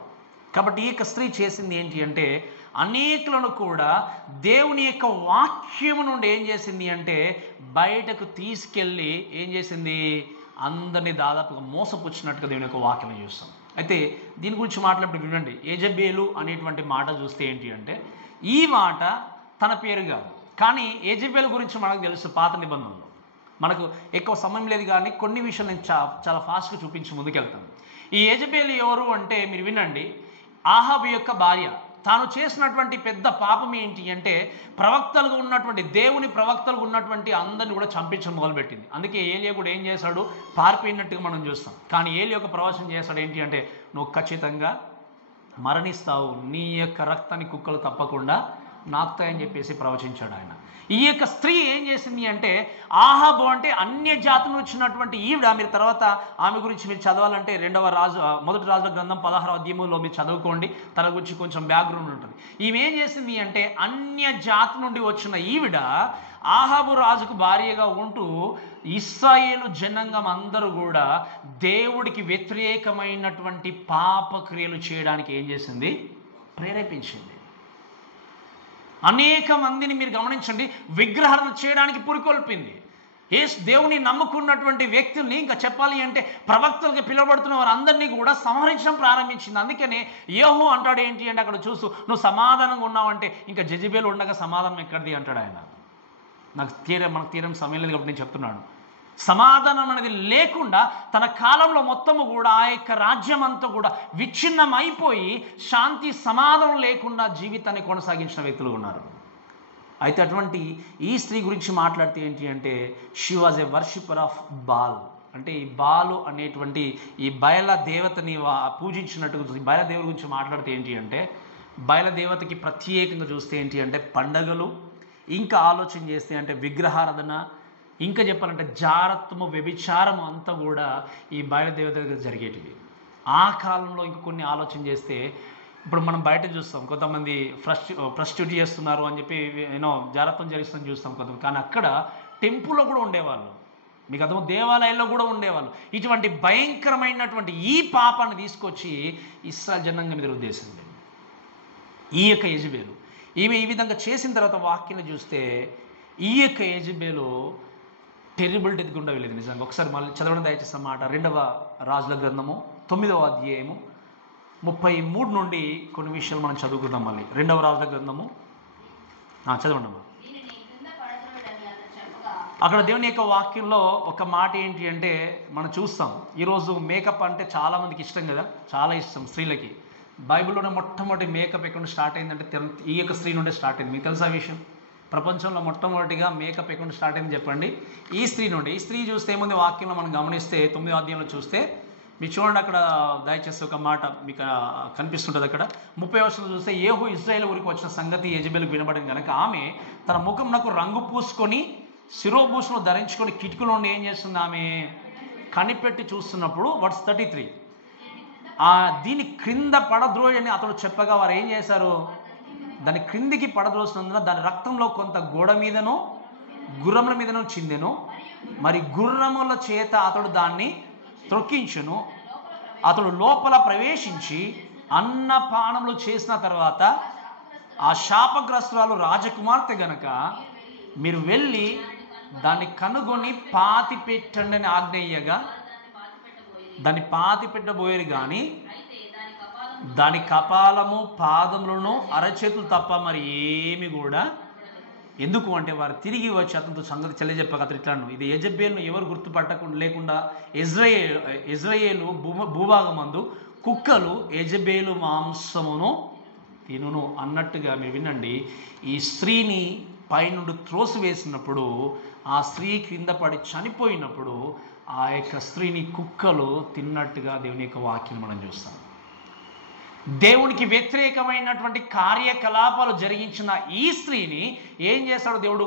కాబట్టి ఈ యొక్క స్త్రీ చేసింది ఏంటి అంటే అనేకులను కూడా దేవుని యొక్క వాక్యము నుండి ఏం చేసింది అంటే బయటకు తీసుకెళ్ళి ఏం చేసింది, అందరినీ దాదాపుగా మోసపుచ్చినట్టుగా దేవుని యొక్క వాక్యం చూస్తాం. అయితే దీని గురించి మాట్లాడినప్పుడు వినండి, యెజబేలు అనేటువంటి మాట చూస్తే ఏంటి అంటే ఈ మాట తన పేరు కాదు, కానీ యెజబేలు గురించి మనకు తెలుసు పాత నిబంధనలో. మనకు ఎక్కువ సమయం లేదు కానీ కొన్ని విషయాలు నేను చాలా ఫాస్ట్గా చూపించి ముందుకెళ్తాను. ఈ యెజబేలు ఎవరు అంటే మీరు వినండి, ఆహాబు యొక్క భార్య. తాను చేసినటువంటి పెద్ద పాపం ఏంటి అంటే ప్రవక్తలుగా ఉన్నటువంటి దేవుని ప్రవక్తలుగా ఉన్నటువంటి అందరిని కూడా చంపించడం మొదలుపెట్టింది. అందుకే ఏలియా కూడా ఏం చేశాడు, పారిపోయినట్టుగా మనం చూస్తాం. కానీ ఏలియా ఒక ప్రవచనం చేశాడు ఏంటి అంటే నువ్వు ఖచ్చితంగా మరణిస్తావు, నీ యొక్క రక్తాన్ని కుక్కలు తప్పకుండా నాకుతాయని చెప్పేసి ప్రవచించాడు ఆయన. ఈ యొక్క స్త్రీ ఏం చేసింది అంటే ఆహాబు అంటే అన్య జాతులు వచ్చినటువంటి ఈవిడ, మీరు తర్వాత ఆమె గురించి మీరు చదవాలంటే మొదటి రాజుల గ్రంథం 16వ అధ్యాయంలో మీరు చదువుకోండి, తన గురించి కొంచెం బ్యాక్గ్రౌండ్ ఉంటుంది. ఈమె ఏం చేసింది అంటే అన్య జాతి నుండి వచ్చిన ఈవిడ ఆహాబు రాజుకు భార్యగా ఉంటూ ఇశ్రాయేలు జనాంగం అందరూ కూడా దేవుడికి వ్యతిరేకమైనటువంటి పాపక్రియలు చేయడానికి ఏం చేసింది, ప్రేరేపించింది. అనేక మందిని మీరు గమనించండి విగ్రహాలను చేయడానికి పురికొల్పింది. దేవుని నమ్ముకున్నటువంటి వ్యక్తుల్ని, ఇంకా చెప్పాలి అంటే ప్రవక్తలకు పిలువబడుతున్న వారందరినీ కూడా సంహరించడం ప్రారంభించింది. అందుకనే యేహూ అంటాడు ఏంటి అంటే అక్కడ చూస్తూ నువ్వు సమాధానంగా ఉన్నావంటే ఇంకా జెజబేలు ఉండగా సమాధానం ఎక్కడిది అంటాడు ఆయన. మనకు తీరం సమయం లేదు కాబట్టి నేను చెప్తున్నాను. సమాధానం అనేది లేకుండా తన కాలంలో మొత్తము కూడా ఆ యొక్క రాజ్యం అంతా కూడా విచ్ఛిన్నం అయిపోయి శాంతి సమాధానం లేకుండా జీవితాన్ని కొనసాగించిన వ్యక్తులు ఉన్నారు. అయితే అటువంటి ఈ స్త్రీ గురించి మాట్లాడితే ఏంటి అంటే she was a worshipper of ball. అంటే ఈ బాలు అనేటువంటి ఈ బయల దేవతని పూజించినట్టు బయలదేవుడి గురించి మాట్లాడితే ఏంటి అంటే బయలదేవతకి ప్రత్యేకంగా చూస్తే ఏంటి అంటే పండగలు, ఇంకా ఆలోచన చేస్తే అంటే విగ్రహారాధన, ఇంకా చెప్పాలంటే జారత్వము, వ్యభిచారము అంతా కూడా ఈ బయలుదేవత దగ్గర జరిగేటివి. ఆ కాలంలో ఇంకా కొన్ని ఆలోచన చేస్తే ఇప్పుడు మనం బయట చూస్తాం కొంతమంది ప్రస్టిట్యూట్ చేస్తున్నారు అని చెప్పి జారత్వం జరిగిస్తుందని చూస్తాం కొంతమంది. కానీ అక్కడ టెంపుల్లో కూడా ఉండేవాళ్ళు, మీకు అర్థం, దేవాలయాల్లో కూడా ఉండేవాళ్ళు. ఇటువంటి భయంకరమైనటువంటి ఈ పాపాన్ని తీసుకొచ్చి ఇశ్రాయేలు జనాంగం మీద ఉద్దేశించింది ఈ యొక్క యెజబెలు. ఈమె ఈ విధంగా చేసిన తర్వాత వాక్యాన్ని చూస్తే ఈ యొక్క యెజబెలు టెరిబుల్ డెత్ గుండా వెళ్ళేది. నిజంగా ఒకసారి మళ్ళీ చదవడం దయచేసిన మాట 2వ రాజుల గ్రంథము 9వ అధ్యాయము 33 నుండి కొన్ని విషయాలు మనం చదువుకుందాం. మళ్ళీ 2వ రాజుల గ్రంథము చదవండి అమ్మా. అక్కడ దేవుని యొక్క వాక్యంలో ఒక మాట ఏంటి అంటే మనం చూస్తాం, ఈరోజు మేకప్ అంటే చాలామందికి ఇష్టం కదా, చాలా ఇష్టం స్త్రీలకి. బైబిల్లోనే మొట్టమొదటి మేకప్ ఎక్కడ స్టార్ట్ అయిందంటే ఈ యొక్క స్త్రీ నుండే స్టార్ట్ అయింది. మీకు తెలుసా విషయం? ప్రపంచంలో మొట్టమొదటిగా మేకప్ ఎక్కడ స్టార్ట్ అయింది చెప్పండి? ఈ స్త్రీ నుండి. ఈ స్త్రీ చూస్తే ఏముంది వాక్యంలో మనం గమనిస్తే 9వ అధ్యాయంలో చూస్తే మీరు చూడండి, అక్కడ దయచేసి ఒక మాట మీకు కనిపిస్తుంటుంది. అక్కడ 30వ వచనం చూస్తే యేహూ ఇశ్రాయేలు ఊరికి వచ్చిన సంగతి యెజబెలుకు వినబడింది కనుక ఆమె తన ముఖంనకు రంగు పూసుకొని శిరోభూషణం ధరించుకొని కిటికీలో నుండి ఏం చేస్తుంది, ఆమె కనిపెట్టి చూస్తున్నప్పుడు వర్స్ 33 దీని క్రింద పడద్రోయని అతడు చెప్పగా వారు ఏం చేశారు, దాని క్రిందికి పడద్రోసినందున దాని రక్తంలో కొంత గోడ మీదనో గుర్రముల మీదనో చిందెను, మరి గుర్రముల చేత అతడు దాన్ని త్రొక్కించెను. అతడు లోపల ప్రవేశించి అన్నపానములు చేసిన తర్వాత ఆ శాపగ్రస్తురాలు రాజకుమార్తె గనక మీరు వెళ్ళి దాన్ని కనుగొని పాతి పెట్టండి అని ఆజ్ఞయ్యగా దాన్ని పాతి పెట్టబోయేది. కానీ దాని కపాలము పాదములను అరచేతులు తప్ప మరి ఏమి కూడా, ఎందుకు అంటే వారు తిరిగి వచ్చి అతనితో సంగతి తెలియజెప్పక అతను ఇట్లాను, ఇది యెజబెలును ఎవరు గుర్తుపట్టకుండా లేకుండా ఇజ్రాయేలు భూభాగమందు కుక్కలు యెజబెలు మాంసమును తినును అన్నట్టుగా మీరు వినండి. ఈ స్త్రీని పైనుండి త్రోసివేసినప్పుడు ఆ స్త్రీ క్రింద పడి చనిపోయినప్పుడు ఆ యొక్క స్త్రీని కుక్కలు తిన్నట్టుగా దేవుని యొక్క వాక్యం మనం చూస్తాం. దేవునికి వ్యతిరేకమైనటువంటి కార్యకలాపాలు జరిగించిన ఈ స్త్రీని ఏం చేస్తాడు దేవుడు,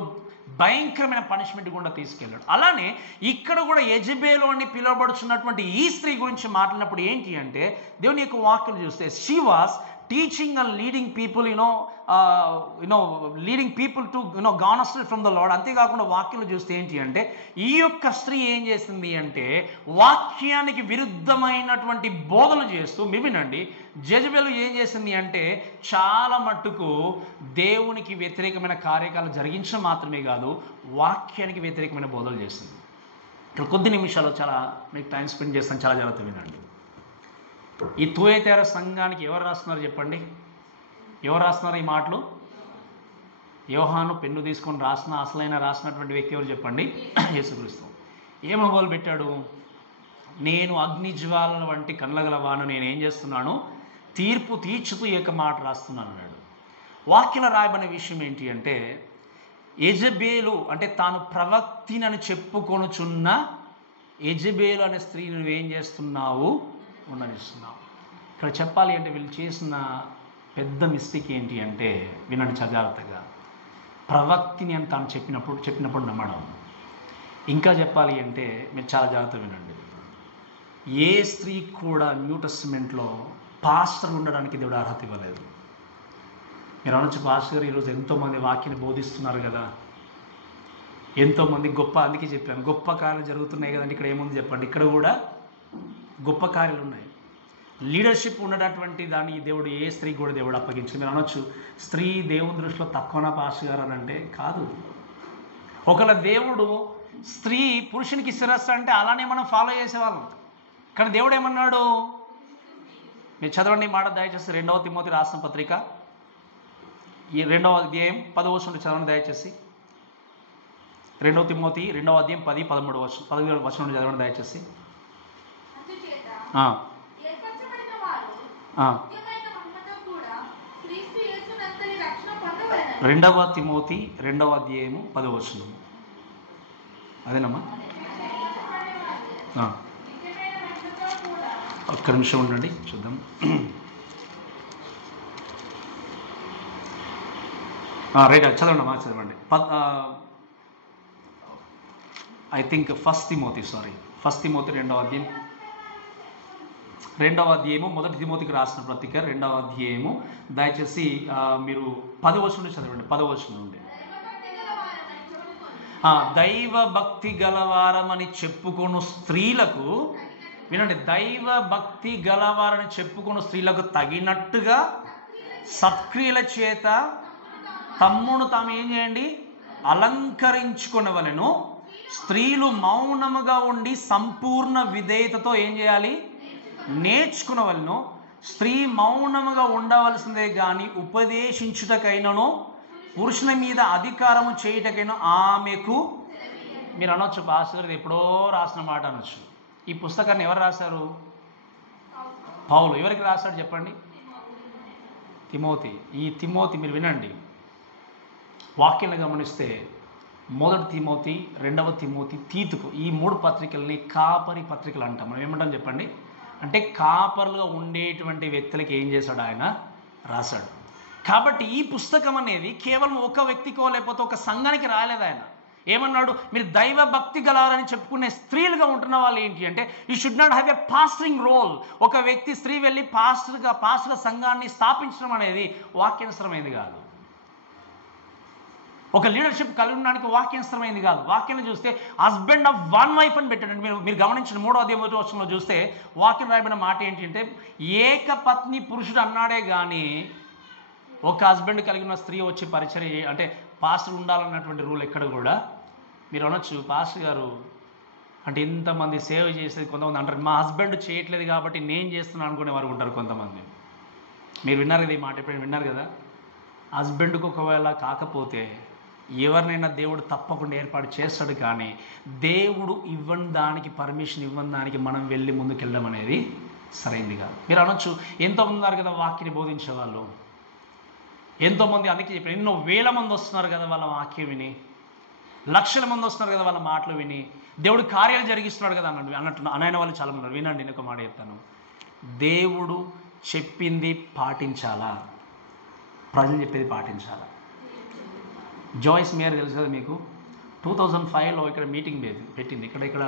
భయంకరమైన పనిష్మెంట్ గుండా తీసుకెళ్ళాడు. అలానే ఇక్కడ కూడా యెజబెలు అని పిలువబడుచున్నటువంటి ఈ స్త్రీ గురించి మాట్లాడినప్పుడు ఏంటి అంటే దేవుని యొక్క వాక్యం చూస్తే she was teaching and leading people leading people to gone astray from the lord. అంతేకాకుండా వాక్యంలో చూస్తే ఏంటి అంటే ఈ యొక్క స్త్రీ ఏం చేసింది అంటే వాక్యానికి విరుద్ధమైనటువంటి బోధలు చేస్తూ, వినండి, యెజబెలు ఏం చేసింది అంటే చాలా మట్టుకు దేవునికి వ్యతిరేకమైన కార్యక్రమాలు జరిగించడం మాత్రమే కాదు, వాక్యానికి వ్యతిరేకమైన బోధలు చేస్తుంది. ఇక్కడ కొద్ది నిమిషాలు చాలా మీకు టైం స్పెండ్ చేస్తాను, చాలా జాగ్రత్త వినండి. ఈ తుయతైర సంఘానికి ఎవరు రాస్తున్నారు చెప్పండి? ఎవరు రాస్తున్నారు ఈ మాటలు? యోహాను పెన్ను తీసుకొని రాసినటువంటి వ్యక్తి ఎవరు చెప్పండి? యేసుక్రీస్తు. ఏం మొదలు పెట్టాడు? నేను అగ్నిజ్వాలల వంటి కళ్ళగలవాను, నేనేం చేస్తున్నాను, తీర్పు తీర్చుతూ ఈ యొక్క మాట రాస్తున్నాను అన్నాడు. వాక్యంలో రాయబడిన విషయం ఏంటి అంటే యెజబెలు అంటే తాను ప్రవక్తినని చెప్పుకొనుచున్న యెజబెలు అనే స్త్రీ నువ్వేం చేస్తున్నావు, ఉండనిస్తున్నావు. ఇక్కడ చెప్పాలి అంటే వీళ్ళు చేసిన పెద్ద మిస్టేక్ ఏంటి అంటే వినండి జాగ్రత్తగా, ప్రవక్తిని అని తాను చెప్పినప్పుడు నమ్మడం. ఇంకా చెప్పాలి అంటే మీరు చాలా జాగ్రత్తగా వినండి, ఏ స్త్రీ కూడా న్యూ టెస్టమెంట్లో పాస్టర్ ఉండడానికి దేవుడు అర్హత ఇవ్వలేదు. మీరు అనొచ్చు, పాస్టర్ గారు ఈరోజు ఎంతోమంది వాక్యాన్ని బోధిస్తున్నారు కదా, ఎంతోమంది గొప్ప, అందుకే చెప్పాను గొప్ప కార్యాలు జరుగుతున్నాయి కదండి. ఇక్కడ ఏముంది చెప్పండి? ఇక్కడ కూడా గొప్ప కార్యాలు ఉన్నాయి. లీడర్షిప్ ఉన్నటువంటి దాన్ని దేవుడు ఏ స్త్రీ కూడా దేవుడు అప్పగించి. మీరు అనొచ్చు, స్త్రీ దేవుని దృష్టిలో తక్కువనా పాస్టర్ గారు అని అంటే కాదు. ఒకవేళ దేవుడు స్త్రీ పురుషునికి శిరస్సు అంటే అలానే మనం ఫాలో చేసేవాళ్ళం. కానీ దేవుడు ఏమన్నాడు? మీరు చదవండి మాట దయచేసి 2వ తిమోతి రాసిన పత్రిక ఈ 2వ అధ్యాయం 10వ వచనం చదవండి దయచేసి. 2 తిమోతి 2వ అధ్యాయం 10-11 వచనం చదవండి దయచేసి. 2 తిమోతి 2వ అధ్యాయము 10వ వచనం. అదేనమ్మా? ఒక్క నిమిషం ఉండండి, చూద్దాం. రైట్, చదవండి అమ్మా, చదవండి. ఐ థింక్ 1 తిమోతి 2వ అధ్యాయం 1 తిమోతికి రాసిన పత్రిక 2వ అధ్యాయము దయచేసి మీరు 10వ వచనం చదవండి. 10వ వచనం నుండి. దైవ భక్తి గలవారమని చెప్పుకొను స్త్రీలకు, వినండి, దైవ భక్తి గలవారని చెప్పుకొను స్త్రీలకు తగినట్టుగా సత్క్రియల చేత తమ్మును తాము ఏం చేయండి, అలంకరించుకొనవలెను. స్త్రీలు మౌనముగా ఉండి సంపూర్ణ విధేయతతో ఏం చేయాలి, నేర్చుకునవలెను. స్త్రీ మౌనముగా ఉండవలసిందే కానీ ఉపదేశించుటకైనను పురుషుని మీద అధికారము చేయుటకైనా ఆమెకు, మీరు అనొచ్చు పాస్టర్ ఎప్పుడో రాసిన మాట అనొచ్చు. ఈ పుస్తకాన్ని ఎవరు రాశారు? పౌలు. ఎవరికి రాశాడు చెప్పండి? తిమోతి. ఈ తిమోతి మీరు వినండి, వాక్యాన్ని గమనిస్తే 1 తిమోతి, 2వ తిమోతి, తీతుకు, ఈ 3 పత్రికల్ని కాపరి పత్రికలు అంటాం. మనం ఏమంటాం చెప్పండి? అంటే కాపర్లుగా ఉండేటువంటి వ్యక్తులకి ఏం చేశాడు ఆయన, రాశాడు. కాబట్టి ఈ పుస్తకం అనేది కేవలం ఒక వ్యక్తికో లేకపోతే ఒక సంఘానికి రాయలేదు ఆయన. ఏమన్నాడు? మీరు దైవ భక్తి గలవారని చెప్పుకునే స్త్రీలుగా ఉంటున్న వాళ్ళు ఏంటి అంటే, you should not have a pastoring role. ఒక వ్యక్తి స్త్రీ వెళ్ళి పాస్టర్గా సంఘాన్ని స్థాపించడం అనేది వాక్యానుసరమైనది కాదు. ఒక లీడర్షిప్ కలిగి ఉండడానికి వాక్యానుసరమైనది కాదు. వాక్యాన్ని చూస్తే హస్బెండ్ ఆఫ్ వన్ వైఫ్ అని పెట్టాడు. మీరు గమనించిన 3వ అధ్యాయం 1వ వచనంలో చూస్తే వాక్యం రాయబడిన మాట ఏంటి అంటే, ఏకపత్ని పురుషుడు అన్నాడే కానీ ఒక హస్బెండ్ కలిగిన స్త్రీ వచ్చి పరిచర్య అంటే పాస్టర్ ఉండాలన్నటువంటి రూల్ ఎక్కడ కూడా. మీరు అనొచ్చు పాస్టర్ గారు అంటే ఇంతమంది సేవ చేసేది, కొంతమంది అంటారు మా హస్బెండ్ చేయట్లేదు కాబట్టి నేను చేస్తున్నాను అనుకునే వారు ఉంటారు కొంతమంది. మీరు విన్నారు కదా ఈ మాట, ఎప్పుడైనా విన్నారు కదా? హస్బెండ్కి ఒకవేళ కాకపోతే ఎవరినైనా దేవుడు తప్పకుండా ఏర్పాటు చేస్తాడు, కానీ దేవుడు ఇవ్వని దానికి, పర్మిషన్ ఇవ్వని దానికి మనం వెళ్ళి ముందుకెళ్ళడం అనేది సరైంది కాదు. మీరు అనొచ్చు ఎంతోమంది ఉన్నారు కదా వాక్యాన్ని బోధించే వాళ్ళు, ఎంతోమంది, అందుకే చెప్పారు ఎన్నో వేల మంది వస్తున్నారు కదా వాళ్ళ వాక్యం విని, లక్షల మంది వస్తున్నారు కదా వాళ్ళ మాటలు విని, దేవుడు కార్యాలు జరిగిస్తున్నాడు కదా అన్నట్టు అనైన వాళ్ళు చాలా ఉన్నారు. వినండి, నేను ఒక మాట చెప్తాను. దేవుడు చెప్పింది పాటించాలా, ప్రజలు చెప్పేది పాటించాలా? జాయిస్ మేయర్ తెలుసు కదా మీకు, 2005లో ఇక్కడ మీటింగ్ పెట్టింది, ఇక్కడ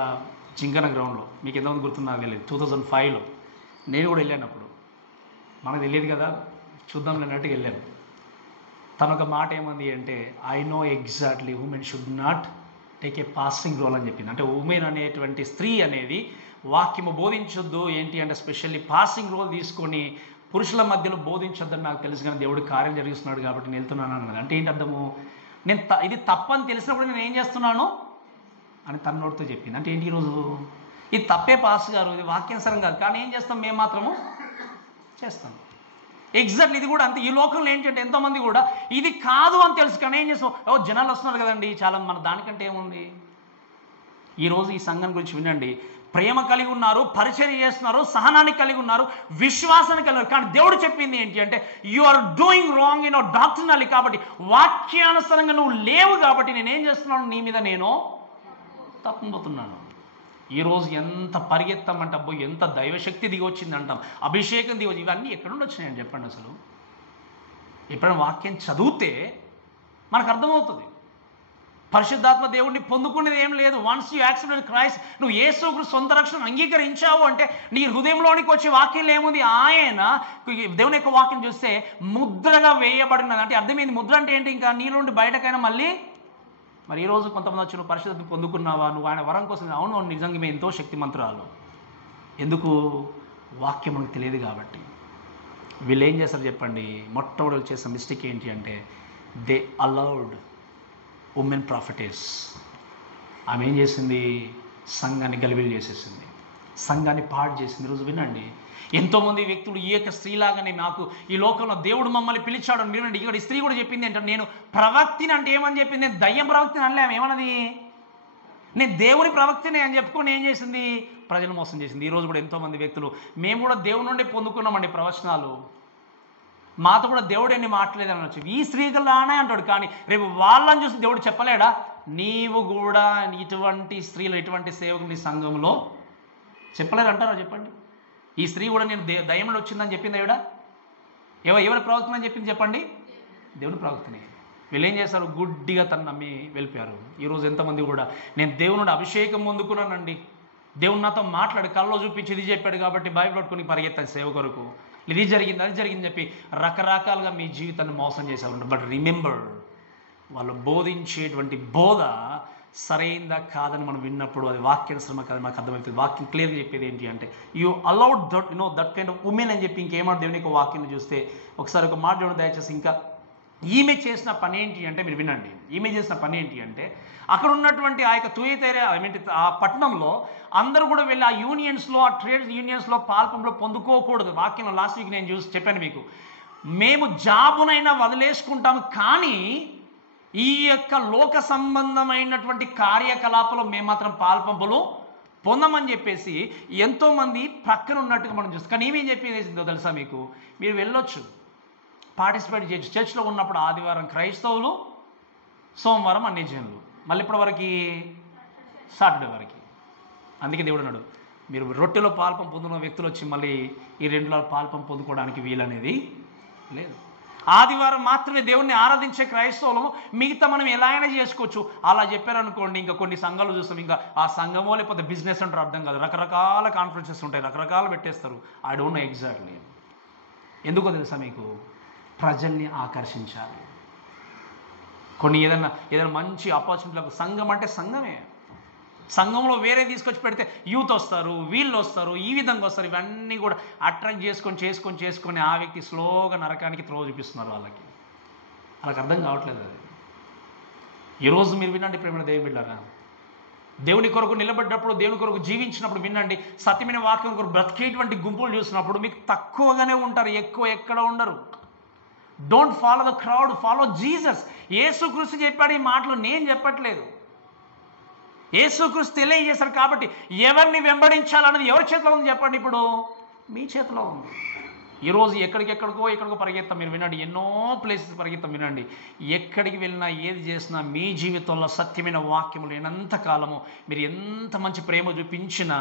జింకన గ్రౌండ్లో. మీకు ఎంతమంది గుర్తున్నా తెలియదు. 2005లో నేను కూడా వెళ్ళాను. అప్పుడు మనకు తెలియదు కదా, చూద్దాం అన్నట్టుగా వెళ్ళాను. తను ఒక మాట ఏమంది అంటే, I know exactly women should not take a pastoring role అని చెప్పింది. అంటే ఉమెన్ అనేటువంటి స్త్రీ అనేది వాక్యము బోధించొద్దు, ఏంటి అంటే స్పెషల్లీ పాస్టింగ్ రోల్ తీసుకొని పురుషుల మధ్యలో బోధించొద్దని నాకు తెలుసు, కానీ దేవుడు కార్యం జరిగిస్తున్నాడు కాబట్టి నేను వెళ్తున్నాను అన్నది. అంటే ఏంటి అర్థము? నేను ఇది తప్పని తెలిసినప్పుడు నేను ఏం చేస్తున్నాను అని తన నోటితో చెప్పింది. అంటే ఏంటి, ఈరోజు ఇది తప్పే పాస్ గారు, ఇది వాక్యానుసారం కాదు, కానీ ఏం చేస్తాం మేము మాత్రము చేస్తాం. ఎగ్జాక్ట్లీ ఇది కూడా అంతే. ఈ లోకంలో ఏంటంటే ఎంతోమంది కూడా ఇది కాదు అని తెలుసు, కానీ ఏం చేస్తాం, జనాలు వస్తున్నారు కదండి చాలా, మన దానికంటే ఏముంది. ఈరోజు ఈ సంఘం గురించి వినండి, ప్రేమ కలిగి ఉన్నారు, పరిచర్య చేస్తున్నారు, సహనాన్ని కలిగి ఉన్నారు, విశ్వాసాన్ని కలిగి ఉన్నారు, కానీ దేవుడు చెప్పింది ఏంటి అంటే you are doing wrong in doctrinally. కాబట్టి వాక్యానుసారంగా నువ్వు లేవు కాబట్టి నేనేం చేస్తున్నాను, నీ మీద నేను తప్పుపోతున్నాను. ఈరోజు ఎంత పరిగెత్తామంటే అబ్బో ఎంత దైవశక్తి దిగి వచ్చింది అంటాం, అభిషేకం దిగి వచ్చి, ఇవన్నీ ఎక్కడ నుండి వచ్చినాయని చెప్పండి. అసలు ఎప్పుడైనా వాక్యం చదివితే మనకు అర్థమవుతుంది. పరిశుద్ధాత్మ దేవుడిని పొందుకునేది ఏం లేదు. వన్స్ యూ యాక్సెప్ట్ క్రైస్ట్, నువ్వు యేసు సొంత రక్షణ అంగీకరించావు అంటే నీ హృదయంలోనికి వచ్చే వాక్యం ఏముంది, ఆయన దేవుని యొక్క వాక్యం చూస్తే ముద్రగా వేయబడినది. అంటే అర్థమైంది, ముద్ర అంటే ఏంటి, ఇంకా నీ నుండి బయటకైనా మళ్ళీ. మరి ఈరోజు కొంతమంది వచ్చి నువ్వు పరిశుద్ధత పొందుకున్నావా, నువ్వు ఆయన వరం కోసం, అవును నిజంగా మేము ఎంతో శక్తిమంతురాలు. ఎందుకు? వాక్యం మనకు తెలియదు కాబట్టి. వీళ్ళు ఏం చేస్తారు చెప్పండి, మొట్టమొదటి చేసిన మిస్టేక్ ఏంటి అంటే దే అలౌడ్ ఉమెన్ ప్రాఫిటెస్. ఆమె ఏం చేసింది, సంఘాన్ని గలిబిలి చేసేసింది. సంఘాన్ని పాడు చేసింది. ఈరోజు వినండి, ఎంతోమంది వ్యక్తులు ఈ యొక్క స్త్రీలాగానే నాకు ఈ లోకంలో దేవుడు మమ్మల్ని పిలిచాడు అని వినండి. ఇక్కడ ఈ స్త్రీ కూడా చెప్పింది ఏంటంటే, నేను ప్రవక్తిని అంటే ఏమని చెప్పింది, నేను దయ్యం ప్రవక్తిని అనలేము. ఏమన్నది, నేను దేవుని ప్రవక్తిని అని చెప్పుకొని ఏం చేసింది, ప్రజలు మోసం చేసింది. ఈరోజు కూడా ఎంతోమంది వ్యక్తులు, మేము కూడా దేవుని నుండి పొందుకున్నామండి ప్రవచనాలు, మాతో కూడా దేవుడు ఎన్ని మాట్లాడలేదని అనొచ్చు. ఈ స్త్రీలానే అంటాడు, కానీ రేపు వాళ్ళని చూసి దేవుడు చెప్పలేడా, నీవు కూడా ఇటువంటి స్త్రీలు ఇటువంటి సేవకులు నీ సంఘంలో చెప్పలేరు అంటారా చెప్పండి. ఈ స్త్రీ కూడా నేను దయ్యంలో వచ్చిందని చెప్పింది ఆవిడ. ఎవరి ప్రవక్తని అని చెప్పింది చెప్పండి, దేవుని ప్రవక్తని. వీళ్ళు ఏం చేస్తారు, గుడ్డిగా తను నమ్మి వెళ్ళిపోయారు. ఈరోజు ఎంతమంది కూడా నేను దేవుని అభిషేకం పొందుకున్నానండి, దేవుడు నాతో మాట్లాడి కళ్ళలో చూపించి ఇది చెప్పాడు కాబట్టి బైబిల్ పట్టుకుని పరిగెత్తాను సేవ కొరకు, ఇది జరిగింది అది జరిగింది చెప్పి రకరకాలుగా మీ జీవితాన్ని మోసం చేసేవారు. బట్ రిమెంబర్, వాళ్ళు బోధించేటువంటి బోధ సరైందా కాదని మనం విన్నప్పుడు అది వాక్యానుసరమ కాదని మనకు అర్థమవుతుంది. వాక్యం క్లియర్గా చెప్పేది ఏంటి అంటే, you allowed that that kind of women అని చెప్పి ఇంకేమాట దేవుని యొక్క వాక్యం చూస్తే ఒకసారి ఒక మాట చూడండి దయచేసి. ఇంకా ఈమె చేసిన పని ఏంటి అంటే, మీరు వినండి, ఈమె చేసిన పని ఏంటి అంటే, అక్కడ ఉన్నటువంటి ఆ యొక్క తుయతైర ఆ పట్టణంలో అందరూ కూడా వెళ్ళి ఆ యూనియన్స్లో, ఆ ట్రేడ్ యూనియన్స్లో పాల్పంలో పొందుకోకూడదు. వాక్యంలో లాస్ట్ వీక్ నేను చెప్పాను మీకు, మేము జాబునైనా వదిలేసుకుంటాము కానీ ఈ యొక్క లోక సంబంధమైనటువంటి కార్యకలాపాలు మేము మాత్రం పాల్పంపులు పొందమని చెప్పేసి ఎంతోమంది ప్రక్కన ఉన్నట్టుగా మనం చూస్తాం. కానీ ఏమేం చెప్పేసిందో తెలుసా మీకు, మీరు వెళ్ళొచ్చు, పార్టిసిపేట్ చేయొచ్చు. చర్చ్లో ఉన్నప్పుడు ఆదివారం క్రైస్తవులు, సోమవారం అన్ని జనులు, మళ్ళీ ఇప్పటి వరకు సాటర్డే వరకు. అందుకే దేవుడు అన్నాడు, మీరు రొట్టెలో పాల్పం పొందుకున్న వ్యక్తులు వచ్చి మళ్ళీ ఈ రెండులో పాల్పం పొందుకోవడానికి వీలనేది లేదు. ఆదివారం మాత్రమే దేవుణ్ణి ఆరాధించే క్రైస్తవులము, మిగతా మనం ఎలా అయినా చేసుకోవచ్చు. అలా చెప్పారనుకోండి, ఇంకా కొన్ని సంఘాలు చూస్తాం, ఇంకా ఆ సంఘమో లేకపోతే బిజినెస్ అంటారు అర్థం కాదు, రకరకాల కాన్ఫరెన్సెస్ ఉంటాయి, రకరకాలు పెట్టేస్తారు. ఐ డోంట్ నో ఎగ్జాక్ట్లీ ఎందుకో తెలుసా మీకు, ప్రజల్ని ఆకర్షించాలి. కొన్ని ఏదైనా మంచి ఆపర్చునిటీలకు, సంఘం అంటే సంఘమే, సంఘంలో వేరే తీసుకొచ్చి పెడితే యూత్ వస్తారు, వీళ్ళు వస్తారు, ఈ విధంగా వస్తారు, ఇవన్నీ కూడా అట్రాక్ట్ చేసుకొని ఆ వ్యక్తి స్లోగా నరకానికి త్రోవ చూపిస్తున్నారు. వాళ్ళకి అర్థం కావట్లేదు అది. ఈరోజు మీరు వినండి ప్రేమ దేవుని బిడ్డలారా, దేవుని కొరకు నిలబడ్డప్పుడు, దేవుని కొరకు జీవించినప్పుడు వినండి, సత్యమైన వాక్యం కొరకు బ్రతికేటువంటి గుంపులు చూసినప్పుడు మీకు తక్కువగానే ఉంటారు, ఎక్కువ ఎక్కడ ఉండరు. Don't follow the crowd, follow Jesus. యేసుక్రీస్తు చెప్పాడు ఈ మాటలు, నేను చెప్పట్లేదు. యేసుక్రీస్తు తెలియజేశారు కాబట్టి ఎవరిని వెంబడించాలన్నది ఎవరి చేతిలో ఉంది చెప్పండి, ఇప్పుడు మీ చేతిలో ఉంది. ఈరోజు ఎక్కడికో పరిగెత్తాం. మీరు వినండి, ఎన్నో ప్లేసెస్ పరిగెత్తాం. వినండి, ఎక్కడికి వెళ్ళినా ఏది చేసినా మీ జీవితంలో సత్యమైన వాక్యములు లేనంత కాలము మీరు ఎంత మంచి ప్రేమ చూపించినా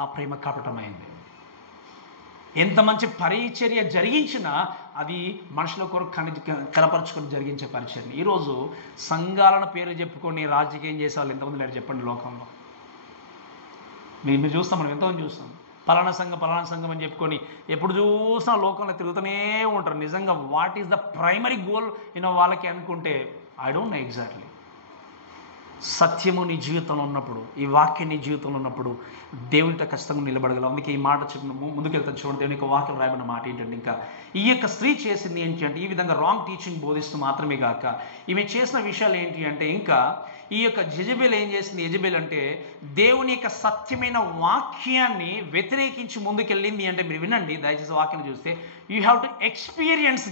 ఆ ప్రేమ కపటమైంది. ఎంత మంచి పరిచర్య జరిగించినా అది మనుషుల కొరకు కనపరుచుకొని జరిగించే పరిచర్య. ఈరోజు సంఘాలను పేరు చెప్పుకొని రాజకీయం చేసే వాళ్ళు ఎంతమంది లేరు చెప్పండి లోకంలో. మీరు చూస్తాం, మనం ఎంతమంది చూస్తాం, పలానా సంఘం అని చెప్పుకొని ఎప్పుడు చూసినా లోకంలో తిరుగుతూనే ఉంటారు. నిజంగా what is the primary goal వాళ్ళకి అనుకుంటే ఐ డోంట్ నో ఎగ్జాక్ట్లీ. సత్యము నీ జీవితంలో ఉన్నప్పుడు, ఈ వాక్యం నీ జీవితంలో ఉన్నప్పుడు దేవునితో ఖచ్చితంగా నిలబడగలవు. అందుకే ఈ మాట చెప్పిన ముందుకెళ్తాను చూడండి. దేవుని యొక్క వాక్యం రాయబడిన మాట ఏంటంటే, ఇంకా ఈ యొక్క స్త్రీ చేసింది ఏంటి అంటే, ఈ విధంగా రాంగ్ టీచింగ్ బోధిస్తూ మాత్రమే కాక ఈమె చేసిన విషయాలు ఏంటి అంటే, ఇంకా ఈ యొక్క జెజబెల్ ఏం చేసింది, యెజబెల్ అంటే దేవుని యొక్క సత్యమైన వాక్యాన్ని వ్యతిరేకించి ముందుకెళ్ళింది అంటే, మీరు వినండి దయచేసి వాక్యం చూస్తే, you have to experience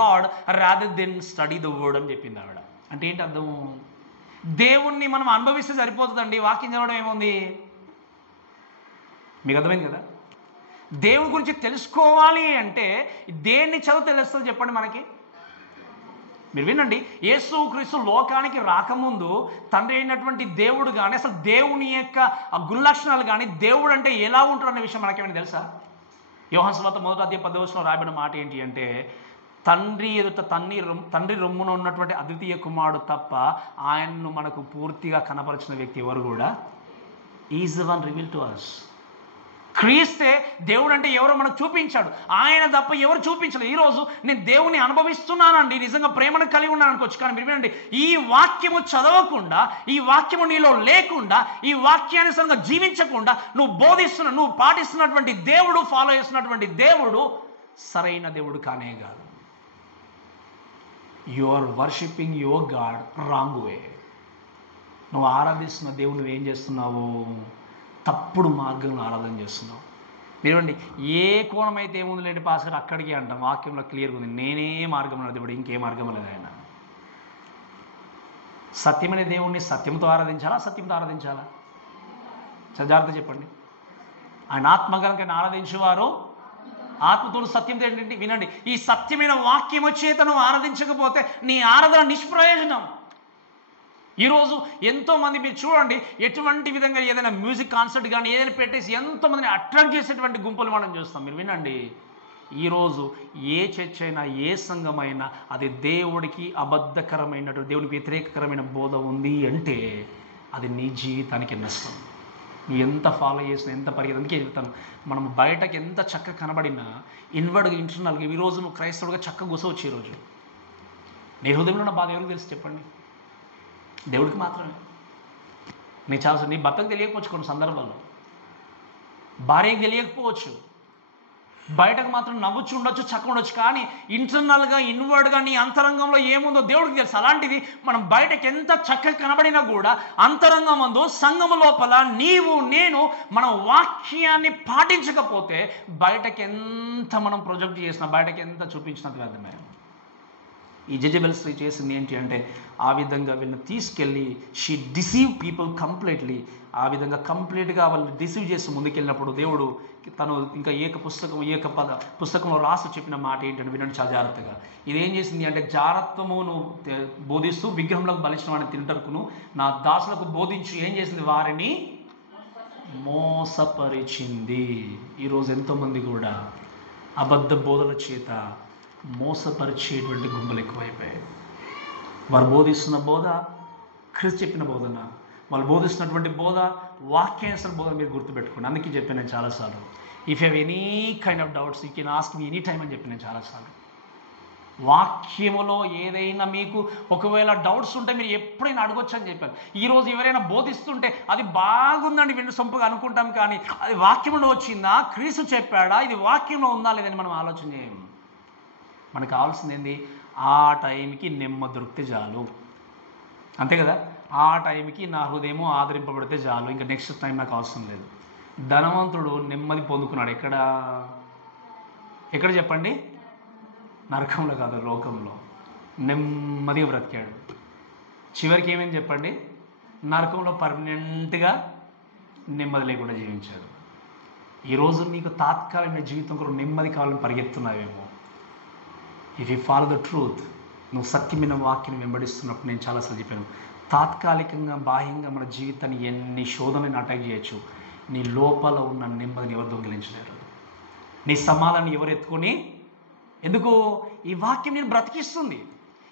God rather than study the word అని చెప్పింది ఆవిడ. అంటే ఏంటి అర్థం, దేవుణ్ణి మనం అనుభవిస్తే సరిపోతుందండి, వాక్యం చదవడం ఏముంది, మీకు అర్థమైంది కదా. దేవుని గురించి తెలుసుకోవాలి అంటే దేన్ని చదువు తెలుస్తుంది చెప్పండి మనకి. మీరు వినండి, యేసుక్రీస్తు లోకానికి రాకముందు తండ్రి అయినటువంటి దేవుడు కానీ, అసలు దేవుని యొక్క గుణలక్షణాలు కానీ, దేవుడు అంటే ఎలా ఉంటాడు అనే విషయం మనకేమైనా తెలుసా. యోహాను సువార్త 1:10 రాయబడిన మాట ఏంటి అంటే, తండ్రి ఎదుట తండ్రి రొమ్మున ఉన్నటువంటి అద్వితీయ కుమారుడు తప్ప ఆయన్ను మనకు పూర్తిగా కనపరిచిన వ్యక్తి ఎవరు కూడా is the one reveal to us. క్రీస్తే దేవుడు అంటే ఎవరో మనకు చూపించాడు, ఆయన తప్ప ఎవరు చూపించలేదు. ఈరోజు నేను దేవుని అనుభవిస్తున్నానండి, నిజంగా ప్రేమను కలిగి ఉన్నాను అనుకోవచ్చు, కానీ మీరు వినండి, ఈ వాక్యము చదవకుండా, ఈ వాక్యము నీలో లేకుండా, ఈ వాక్యానుసారంగా జీవించకుండా నువ్వు బోధిస్తున్న, నువ్వు పాటిస్తున్నటువంటి దేవుడు, ఫాలో చేస్తున్నటువంటి దేవుడు సరైన దేవుడు కానే కాదు. You are worshipping your god wrong way. నువ్వు ఆరాధిస్తున్న దేవుడు నువ్వేం చేస్తున్నావు, తప్పుడు మార్గంలో ఆరాధన చేస్తున్నాం. మీరండి ఏ కోణం అయితే ఏముంది లేండి పాస్టర్ అక్కడికి అంటాం. వాక్యంలో క్లియర్గా ఉంది, నేనే మార్గం దేవుడు, ఇంకే మార్గం లేదు. ఆయన సత్యమనే దేవుణ్ణి సత్యంతో ఆరాధించాలా, సత్యంతో ఆరాధించాలా? జాగ్రత్త చెప్పండి. ఆయన ఆత్మ కనుక ఆరాధించేవారు ఆత్మతో సత్యంతో ఏంటంటే వినండి, ఈ సత్యమైన వాక్యం చేత నువ్వు ఆరాధించకపోతే నీ ఆరాధన నిష్ప్రయోజనం. ఈరోజు ఎంతోమంది మీరు చూడండి, ఎటువంటి విధంగా ఏదైనా మ్యూజిక్ కాన్సర్ట్ కానీ ఏదైనా పెట్టేసి ఎంతోమందిని అట్రాక్ట్ చేసేటువంటి గుంపులు మనం చూస్తాం. మీరు వినండి, ఈరోజు ఏ చర్చ అయినా ఏ సంఘమైనా అది దేవుడికి అబద్ధకరమైనటువంటి దేవునికి వ్యతిరేకకరమైన బోధ ఉంది అంటే అది నీ జీవితానికి నష్టం. నువ్వు ఎంత ఫాలో చేసినా ఎంత పరిగెత్తి, అందుకే చెప్తాను, మనం బయటకు ఎంత చక్కగా కనబడినా ఇన్వర్డ్గా ఇంటర్నల్గా ఈరోజు నువ్వు క్రైస్తవుడిగా చక్కగా కూర్చోవచ్చు. ఈరోజు నీ హృదయంలో ఉన్న బాధ ఎవరికి తెలుసు చెప్పండి? దేవుడికి మాత్రమే. నీ చాలా నీ భర్తకు తెలియకపోవచ్చు, కొన్ని సందర్భాల్లో భార్యకు తెలియకపోవచ్చు, బయటకు మాత్రం నవ్వుచ్చు ఉండొచ్చు, చక్కగా ఉండొచ్చు, కానీ ఇంటర్నల్గా ఇన్వర్డ్గా నీ అంతరంగంలో ఏముందో దేవుడికి తెలుసు. అలాంటిది మనం బయటకు ఎంత చక్కగా కనబడినా కూడా అంతరంగం ముందు సంఘము లోపల నీవు నేను మన వాక్యాన్ని పాటించకపోతే బయటకు ఎంత మనం ప్రొజెక్ట్ చేసినా, బయటకు ఎంత చూపించినంత వ్యర్థమే. ఈ జెజబెల్ స్త్రీ చేసింది ఏంటి అంటే ఆ విధంగా వీళ్ళని తీసుకెళ్ళి షీ డిసీవ్ పీపుల్ కంప్లీట్లీ. ఆ విధంగా కంప్లీట్గా వాళ్ళని డిసీవ్ చేసి ముందుకెళ్ళినప్పుడు దేవుడు తను ఇంకా పుస్తకంలో రాసి చెప్పిన మాట ఏంటంటే వినండి చాలా జాగ్రత్తగా. ఇదేం చేసింది అంటే, జాగ్రత్తమును బోధిస్తూ విగ్రహంలోకి బలిసిన వాడిని తింటరుకును నా దాసులకు బోధించి ఏం చేసింది, వారిని మోసపరిచింది. ఈరోజు ఎంతోమంది కూడా అబద్ధ బోధల చేత మోసపరిచేటువంటి గుంపులు ఎక్కువైపోయాయి. వారు బోధిస్తున్న బోధ క్రీస్తు చెప్పిన బోధన, వాళ్ళు బోధిస్తున్నటువంటి బోధ వాక్యానుసార బోధన. మీరు గుర్తుపెట్టుకోండి. అందుకే చెప్పాను నేను చాలాసార్లు, if you have any kind of doubts you can ask me any time అని చెప్పి నేను చాలాసార్లు. వాక్యములో ఏదైనా మీకు ఒకవేళ డౌట్స్ ఉంటే మీరు ఎప్పుడైనా అడగొచ్చు అని చెప్పాను. ఈరోజు ఎవరైనా బోధిస్తుంటే అది బాగుందండి విండు సొంపుగా అనుకుంటాం, కానీ అది వాక్యంలో వచ్చిందా, క్రీస్తు చెప్పాడా, ఇది వాక్యంలో ఉందా లేదని మనం ఆలోచన చేయము. మనకు కావాల్సింది ఏంది, ఆ టైంకి నెమ్మది దొరికితే చాలు, అంతే కదా. ఆ టైంకి నా హృదయము ఆదరింపబడితే చాలు, ఇంకా నెక్స్ట్ టైం నాకు అవసరం లేదు. ధనవంతుడు నెమ్మది పొందుకున్నాడు ఎక్కడ చెప్పండి? నరకంలో కాదు, లోకంలో నెమ్మదిగా బ్రతికాడు. చివరికి ఏమేమి చెప్పండి, నరకంలో పర్మనెంట్గా నెమ్మది లేకుండా జీవించాడు. ఈరోజు నీకు తాత్కాలిక జీవితం కూడా నెమ్మది కావాలని పరిగెత్తున్నావేమో. If you follow the truth, నువ్వు సత్యమైన వాక్యం వెంబడిస్తున్నప్పుడు నేను చాలాసార్లు చెప్పాను, తాత్కాలికంగా బాహ్యంగా మన జీవితాన్ని ఎన్ని శోధనని అటాక్ చేయొచ్చు, నీ లోపల ఉన్న నెమ్మదిని ఎవరు దొంగిలించలేరు, నీ సమాధానం ఎవరు ఎత్తుకొని. ఎందుకు? ఈ వాక్యం నేను బ్రతికిస్తుంది,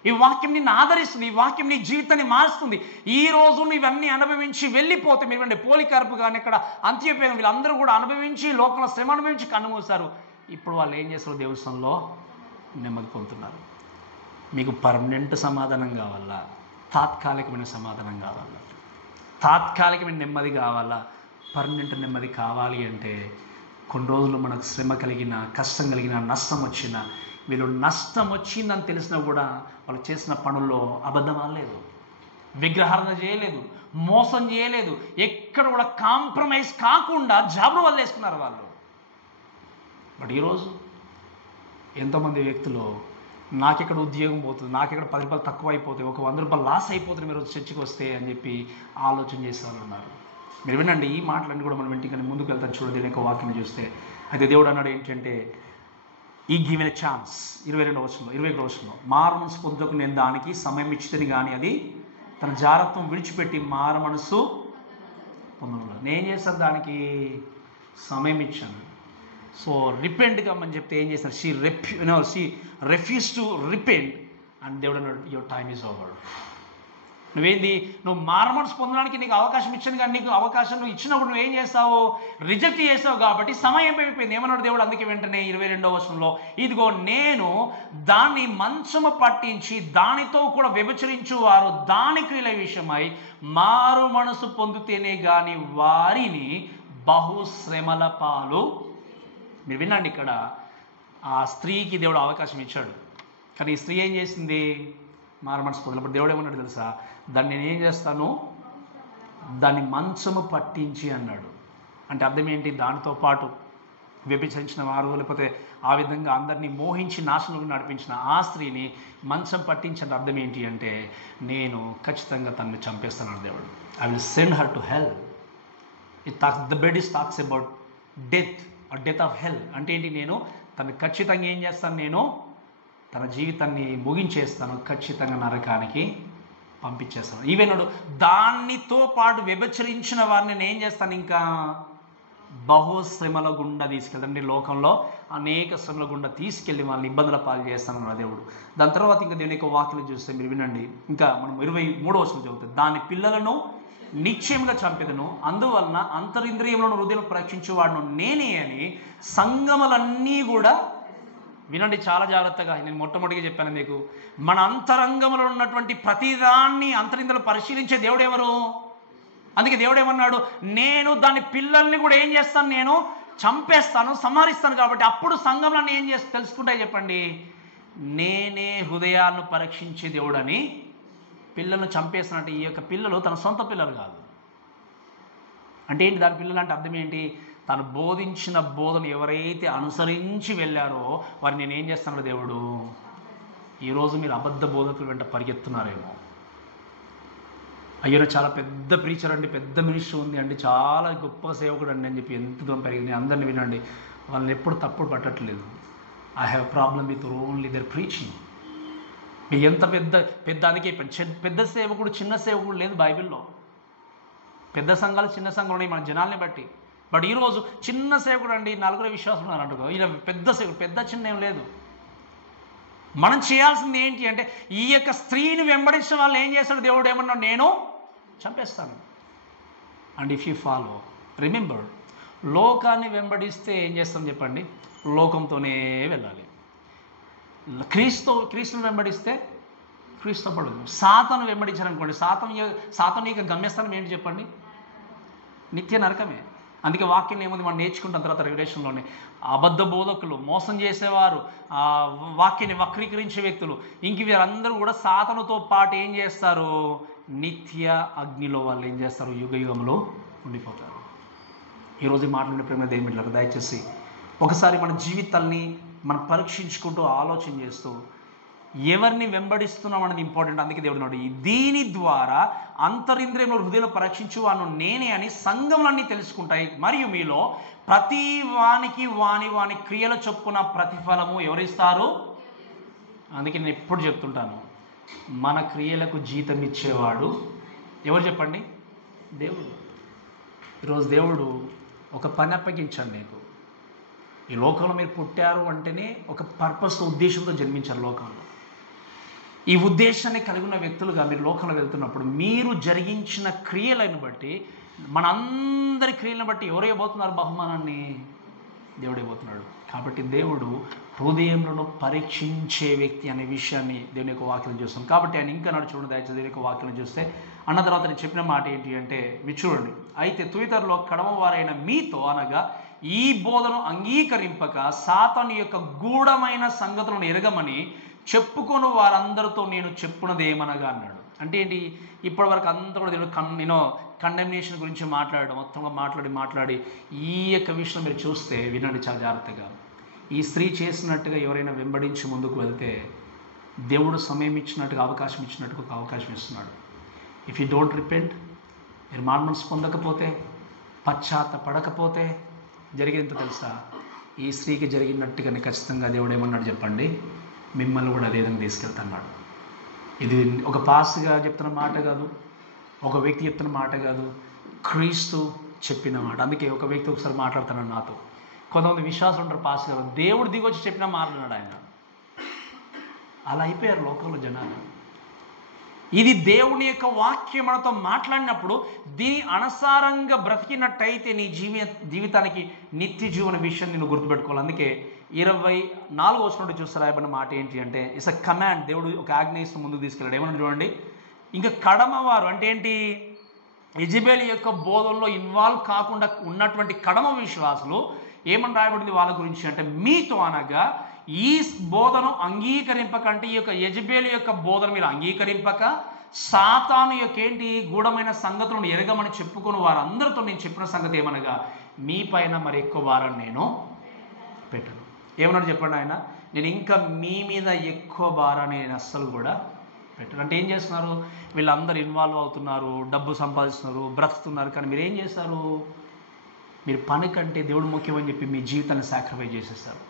ఈ వాక్యం నిన్ను ఆదరిస్తుంది, ఈ వాక్యం నీ జీవితాన్ని మారుస్తుంది. ఈరోజు నువ్వు ఇవన్నీ అనుభవించి వెళ్ళిపోతే, మీరు పోలికర్పు కానీ ఇక్కడ అంత్యోపయోగం వీళ్ళందరూ కూడా అనుభవించి లోకంలో శ్రమ అనుభవించి కన్నుమూశారు. ఇప్పుడు వాళ్ళు ఏం చేస్తారు, దేవస్థానంలో నెమ్మది పొందుతున్నారు. మీకు పర్మనెంట్ సమాధానం కావాలా, తాత్కాలికమైన సమాధానం కావాలా? తాత్కాలికమైన నెమ్మది కావాలా, పర్మనెంట్ నెమ్మది కావాలి అంటే కొన్ని రోజులు మనకు శ్రమ కలిగిన, కష్టం కలిగిన, నష్టం వచ్చిన, వీళ్ళు నష్టం వచ్చిందని తెలిసినా కూడా వాళ్ళు చేసిన పనుల్లో అబద్ధం ఆడలేదు, విగ్రహారాధన చేయలేదు, మోసం చేయలేదు, ఎక్కడ కూడా కాంప్రమైజ్ కాకుండా జాబులు వాళ్ళు వేసుకున్నారు వాళ్ళు. బట్ ఈరోజు ఎంతోమంది వ్యక్తులు నాకెక్కడ ఉద్యోగం పోతుంది, నాకెక్కడ 10 రూపాయలు తక్కువ అయిపోతాయి, ఒక 100 రూపాయలు లాస్ అయిపోతుంది మీరు చర్చికి వస్తే అని చెప్పి ఆలోచన చేసే వాళ్ళు ఉన్నారు. మీరు వినండి, ఈ మాటలన్నీ కూడా మనం ఇంటికి ముందుకు వెళ్తాను. చూడండి, దీని యొక్క వాక్యం చూస్తే అయితే దేవుడు అన్నాడు ఏంటంటే, ఈ గివెన్ ఎ ఛాన్స్ 21వ వచనంలో మారు మనసు పొందుటకు నేను దానికి సమయం ఇచ్చితని కానీ అది తన జాగ్రత్తం విడిచిపెట్టి మారు మనసు పొందడం. నేను చేస్తాను, దానికి సమయం ఇచ్చాను. సో రిపెంట్ కమ్మని చెప్తే ఏం చేస్తారు, she refuse to repent and దేవుడు అన్నాడు యువర్ టైమ్ ఈజ్ ఓవర్. నువ్వు మారు మనసు పొందడానికి నీకు అవకాశం ఇచ్చాను, కానీ నీకు అవకాశం నువ్వు ఇచ్చినప్పుడు నువ్వు ఏం చేస్తావు, రిజెక్ట్ చేస్తావు. కాబట్టి సమయం అయిపోయింది. ఏమన్నాడు దేవుడు? అందుకే వెంటనే 22వ వచనంలో, ఇదిగో నేను దాన్ని మంచము పట్టించి దానితో కూడా వ్యభిచరించు వారు దాని క్రియల విషయమై మారు మనసు పొందితేనే కానీ వారిని బహుశ్రమల పాలు. మీరు వినండి, ఇక్కడ ఆ స్త్రీకి దేవుడు అవకాశం ఇచ్చాడు, కానీ ఈ స్త్రీ ఏం చేసింది, మారు మనసు పొందినప్పుడు దేవుడు ఏమన్నాడు తెలుసా, దాన్ని నేనేం చేస్తాను, దాన్ని మంచము పట్టించి అన్నాడు. అంటే అర్థం ఏంటి? దానితో పాటు వ్యభిచరించిన వారు, లేకపోతే ఆ విధంగా అందరినీ మోహించి నాశనంలో నడిపించిన ఆ స్త్రీని మంచం పట్టించిన అర్థం ఏంటి అంటే, నేను ఖచ్చితంగా తనని చంపేస్తాను దేవుడు. I will send her to hell. The bed is talks about death are death of హెల్. అంటే ఏంటి? నేను తను ఖచ్చితంగా ఏం చేస్తాను? నేను తన జీవితాన్ని ముగించేస్తాను, ఖచ్చితంగా నరకానికి పంపించేస్తాను. ఈవెన్ దానితో పాటు వ్యభిచరించిన వారిని నేను ఏం చేస్తాను? ఇంకా బహుశ్రమల గుండా తీసుకెళ్తాను. లోకంలో అనేక శ్రమల గుండా తీసుకెళ్ళి వాళ్ళని ఇబ్బందుల పాలు చేస్తానన్న దేవుడు. దాని తర్వాత ఇంకా దేవుని యొక్క వాక్యం చూస్తే మీరు వినండి. ఇంకా మనం 23వ వచనం చదువుతాం. దాని పిల్లలను నిశ్చయంగా చంపెదను, అందువలన అంతరింద్రియములను హృదయం పరీక్షించేవాడును నేనే అని సంగములన్నీ కూడా వినండి చాలా జాగ్రత్తగా. నేను మొట్టమొదటిగా చెప్పాను మీకు, మన అంతరంగంలో ఉన్నటువంటి ప్రతిదాన్ని అంతరింద్రియాలు పరిశీలించే దేవుడు ఎవరు? అందుకే దేవుడు ఏమన్నాడు? నేను దాని పిల్లల్ని కూడా ఏం చేస్తాను? నేను చంపేస్తాను, సంహరిస్తాను. కాబట్టి అప్పుడు సంఘంలో ఏం చేసి తెలుసుకుంటాయి చెప్పండి? నేనే హృదయాలను పరీక్షించే దేవుడని. పిల్లలను చంపేస్తానంటే ఈ యొక్క పిల్లలు తన సొంత పిల్లలు కాదు. అంటే ఏంటి దాని పిల్లలు అంటే అర్థం ఏంటి? తను బోధించిన బోధన ఎవరైతే అనుసరించి వెళ్ళారో వారిని నేనేం చేస్తాను దేవుడు. ఈరోజు మీరు అబద్ధ బోధకులు వెంట పరిగెత్తున్నారేమో. అయ్యో చాలా పెద్ద ప్రీచర్ అండి, పెద్ద మినిస్టర్ ఉంది అండి, చాలా గొప్ప సేవకుడు అండి అని చెప్పి ఎంత దూరం పెరిగింది. అందరిని వినండి, వాళ్ళని ఎప్పుడు తప్పుడు పట్టట్లేదు. I have problem with only their preaching. మీకు ఎంత పెద్ద అందుకే పెద్ద సేవకుడు చిన్న సేవకుడు లేదు బైబిల్లో. పెద్ద సంఘాలు చిన్న సంఘాలు ఉన్నాయి మన జనాల్ని బట్టి. బట్ ఈరోజు చిన్న సేవకుడు అండి, 4 విశ్వాసం ఉన్నారు అంటుకో, ఇలా పెద్ద సేవకుడు, పెద్ద చిన్న ఏం లేదు. మనం చేయాల్సింది ఏంటి అంటే, ఈ యొక్క స్త్రీని వెంబడించిన వాళ్ళు ఏం చేస్తాడు దేవుడు? ఏమన్నాడు? నేను చంపేస్తాను. And if you follow, remember, లోకాన్ని వెంబడిస్తే ఏం చేస్తాం చెప్పండి? లోకంతోనే వెళ్ళాలి. క్రీస్తుని వెంబడిస్తే క్రీస్తు పడదు. సాతాను వెంబడించారనుకోండి, సాతాను యొక్క గమ్యస్థానం ఏంటి చెప్పండి? నిత్య నరకమే. అందుకే వాక్యం ఏముంది మనం నేర్చుకుంటాం తర్వాత రెగ్యులేషన్లోనే, అబద్ధ బోధకులు, మోసం చేసేవారు, వాక్యాన్ని వక్రీకరించే వ్యక్తులు, ఇంక వీరందరూ కూడా సాతానుతో పాటు ఏం చేస్తారు? నిత్య అగ్నిలో వాళ్ళు ఏం చేస్తారు? యుగ యుగంలో ఉండిపోతారు. ఈరోజు మాట్లాడే ప్రేమ దేవుడు, దయచేసి ఒకసారి మన జీవితాల్ని మనం పరీక్షించుకుంటూ ఆలోచన చేస్తూ ఎవరిని వెంబడిస్తున్నాం అనేది ఇంపార్టెంట్. అందుకే దేవుడు నాడు దీని ద్వారా అంతరింద్రియంలో హృదయంలో పరీక్షించువాను నేనే అని సంఘములన్నీ తెలుసుకుంటాయి, మరియు మీలో ప్రతి వానికి వాని క్రియల చొప్పున ప్రతిఫలము ఎవరిస్తారు? అందుకే నేను ఎప్పుడు చెప్తుంటాను, మన క్రియలకు జీతం ఇచ్చేవాడు ఎవరు చెప్పండి? దేవుడు. ఈరోజు దేవుడు ఒక పని అప్పగించాడు నీకు. ఈ లోకంలో మీరు పుట్టారు అంటేనే ఒక పర్పస్తో, ఉద్దేశంతో జన్మించారు లోకంలో. ఈ ఉద్దేశాన్ని కలిగి ఉన్న వ్యక్తులుగా మీరు లోకంలో వెళ్తున్నప్పుడు మీరు జరిగించిన క్రియలను బట్టి, మనందరి క్రియలను బట్టి ఎవరు ఇవ్వబోతున్నారు బహుమానాన్ని? దేవుడు ఇవ్వబోతున్నాడు. కాబట్టి దేవుడు హృదయంలో పరీక్షించే వ్యక్తి అనే విషయాన్ని దేవుని యొక్క వాక్యం చూస్తాం. కాబట్టి ఆయన ఇంకా చూడండి దయచేసి దేవుని యొక్క వాక్యం చూస్తే, అన్న తర్వాత నేను చెప్పిన మాట ఏంటి అంటే, మీరు చూడండి, అయితే తుయితరులో కడమవారైన మీతో అనగా ఈ బోధను అంగీకరింపక సాతాను యొక్క గూఢమైన సంగతులను ఎరగమని చెప్పుకొని వారందరితో నేను చెప్పున్నది ఏమనగా అన్నాడు. అంటే ఏంటి? ఇప్పటి వరకు అంతా కూడా నేను కండెమ్నేషన్ గురించి మాట్లాడడం, మొత్తంగా మాట్లాడి ఈ యొక్క విషయం మీరు చూస్తే వినండి చాలా జాగ్రత్తగా. ఈ స్త్రీ చేసినట్టుగా ఎవరైనా వెంబడించి ముందుకు వెళ్తే దేవుడు సమయం ఇచ్చినట్టుగా, అవకాశం ఇచ్చినట్టుగా ఒక అవకాశం ఇస్తున్నాడు. ఇఫ్ యూ డోంట్ రిపెంట్, మీరు మారుమనసు పొందకపోతే, పశ్చాత్తపడకపోతే జరిగేంత తెలుసా? ఈ స్త్రీకి జరిగినట్టుగానే ఖచ్చితంగా దేవుడు ఏమన్నాడు చెప్పండి? మిమ్మల్ని కూడా అదే విధంగా తీసుకెళ్తున్నాడు. ఇది ఒక పాస్గా చెప్తున్న మాట కాదు, ఒక వ్యక్తి చెప్తున్న మాట కాదు, క్రీస్తు చెప్పిన మాట. అందుకే ఒక వ్యక్తి ఒకసారి మాట్లాడుతున్నాడు నాతో. కొంతమంది విశ్వాసం ఉంటారు పాస్ గారు, దేవుడు దిగొచ్చి చెప్పిన మాట్లాడినాడు ఆయన. అలా అయిపోయారు లోకంలో జనాలు. ఇది దేవుని యొక్క వాక్యం మనతో మాట్లాడినప్పుడు దీని అనుసారంగా బ్రతికినట్టయితే నీ జీవితానికి నిత్య జీవన విషయం నేను గుర్తుపెట్టుకోవాలి. అందుకే 24వ వచనం చూస్తే రాయబడిన మాట ఏంటి అంటే, ఇట్స్ అ కమాండ్. దేవుడు ఒక ఆజ్ఞయిస్తూ ముందుకు తీసుకెళ్ళాడు. ఏమన్నా చూడండి, ఇంకా కడమవారు అంటే ఏంటి? యెజబెల్ యొక్క బోధనలో ఇన్వాల్వ్ కాకుండా ఉన్నటువంటి కడమ విశ్వాసులు ఏమని రాయబడింది వాళ్ళ గురించి అంటే, మీతో అనగా ఈ బోధను అంగీకరింపక, అంటే ఈ యొక్క యెజబెల్ యొక్క బోధన మీరు అంగీకరింపక సాతాను యొక్క ఏంటి గూఢమైన సంగతులను ఎరగమని చెప్పుకుని వారందరితో నేను చెప్పిన సంగతి ఏమనగా, మీ పైన మరి ఎక్కువ భారం నేను పెట్టను. ఏమన్నాడు చెప్పండి ఆయన, నేను ఇంకా మీ మీద ఎక్కువ భారాన్ని నేను అస్సలు కూడా పెట్టను. అంటే ఏం చేస్తున్నారు, వీళ్ళందరూ ఇన్వాల్వ్ అవుతున్నారు, డబ్బు సంపాదిస్తున్నారు, బ్రతుకుతున్నారు, కానీ మీరు ఏం చేస్తారు, మీరు పని కంటే దేవుడు ముఖ్యమని చెప్పి మీ జీవితాన్ని సాక్రిఫైస్ చేసేస్తారు.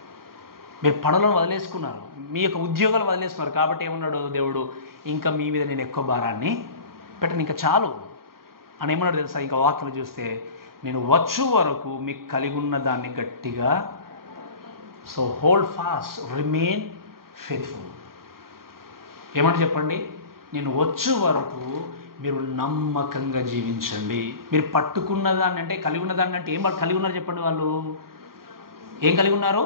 మీరు పనులను వదిలేసుకున్నారు, మీ యొక్క ఉద్యోగాలు వదిలేస్తున్నారు. కాబట్టి ఏమన్నాడు దేవుడు, ఇంకా మీ మీద నేను ఎక్కువ భారాన్ని పెట్టను, ఇంకా చాలు అని ఏమన్నాడు తెలుసా. ఇంకా వాక్యం చూస్తే, నేను వచ్చు వరకు మీకు కలిగి ఉన్న దాన్ని గట్టిగా, so hold fast, remain faithful. ఏమంటే చెప్పండి, నేను వచ్చు వరకు మీరు నమ్మకంగా జీవించండి. మీరు పట్టుకున్న దాన్ని అంటే కలిగి ఉన్న దాన్ని అంటే ఏం కలిగి ఉన్నారు చెప్పండి. వాళ్ళు ఏం కలిగి ఉన్నారు,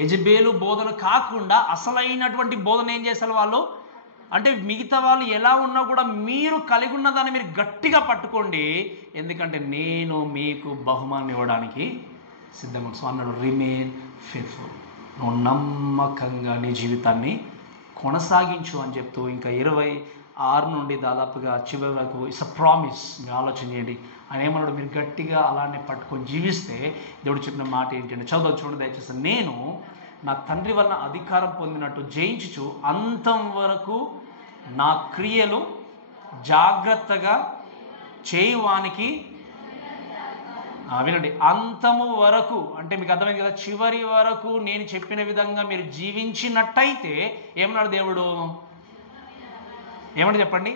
యెజబేలు బోధన కాకుండా అసలైనటువంటి బోధన ఏం చేస్తారు వాళ్ళు అంటే, మిగతా వాళ్ళు ఎలా ఉన్నా కూడా మీరు కలిగి ఉన్న దాన్ని మీరు గట్టిగా పట్టుకోండి, ఎందుకంటే నేను మీకు బహుమానం ఇవ్వడానికి సిద్ధంగా. సో అన్నాడు, రిమైన్ ఫెయిత్ఫుల్, నువ్వు నమ్మకంగా నీ జీవితాన్ని కొనసాగించు అని చెప్తూ, ఇంకా 26 నుండి దాదాపుగా చివరి వరకు ఇట్స్ అ ప్రామిస్. మీరు ఆలోచన చేయండి, ఆయన ఏమన్నాడు, మీరు గట్టిగా అలానే పట్టుకొని జీవిస్తే దేవుడు చెప్పిన మాట ఏంటంటే, చదువు చూడండి దయచేసి, నేను నా తండ్రి వలన అధికారం పొందినట్టు జయించుచు అంతం వరకు నా క్రియలు జాగ్రత్తగా చేయువానికి. వినండి, అంతము వరకు అంటే మీకు అర్థమైంది కదా, చివరి వరకు నేను చెప్పిన విధంగా మీరు జీవించినట్టయితే ఏమన్నాడు దేవుడు, ఏమంటే చెప్పండి,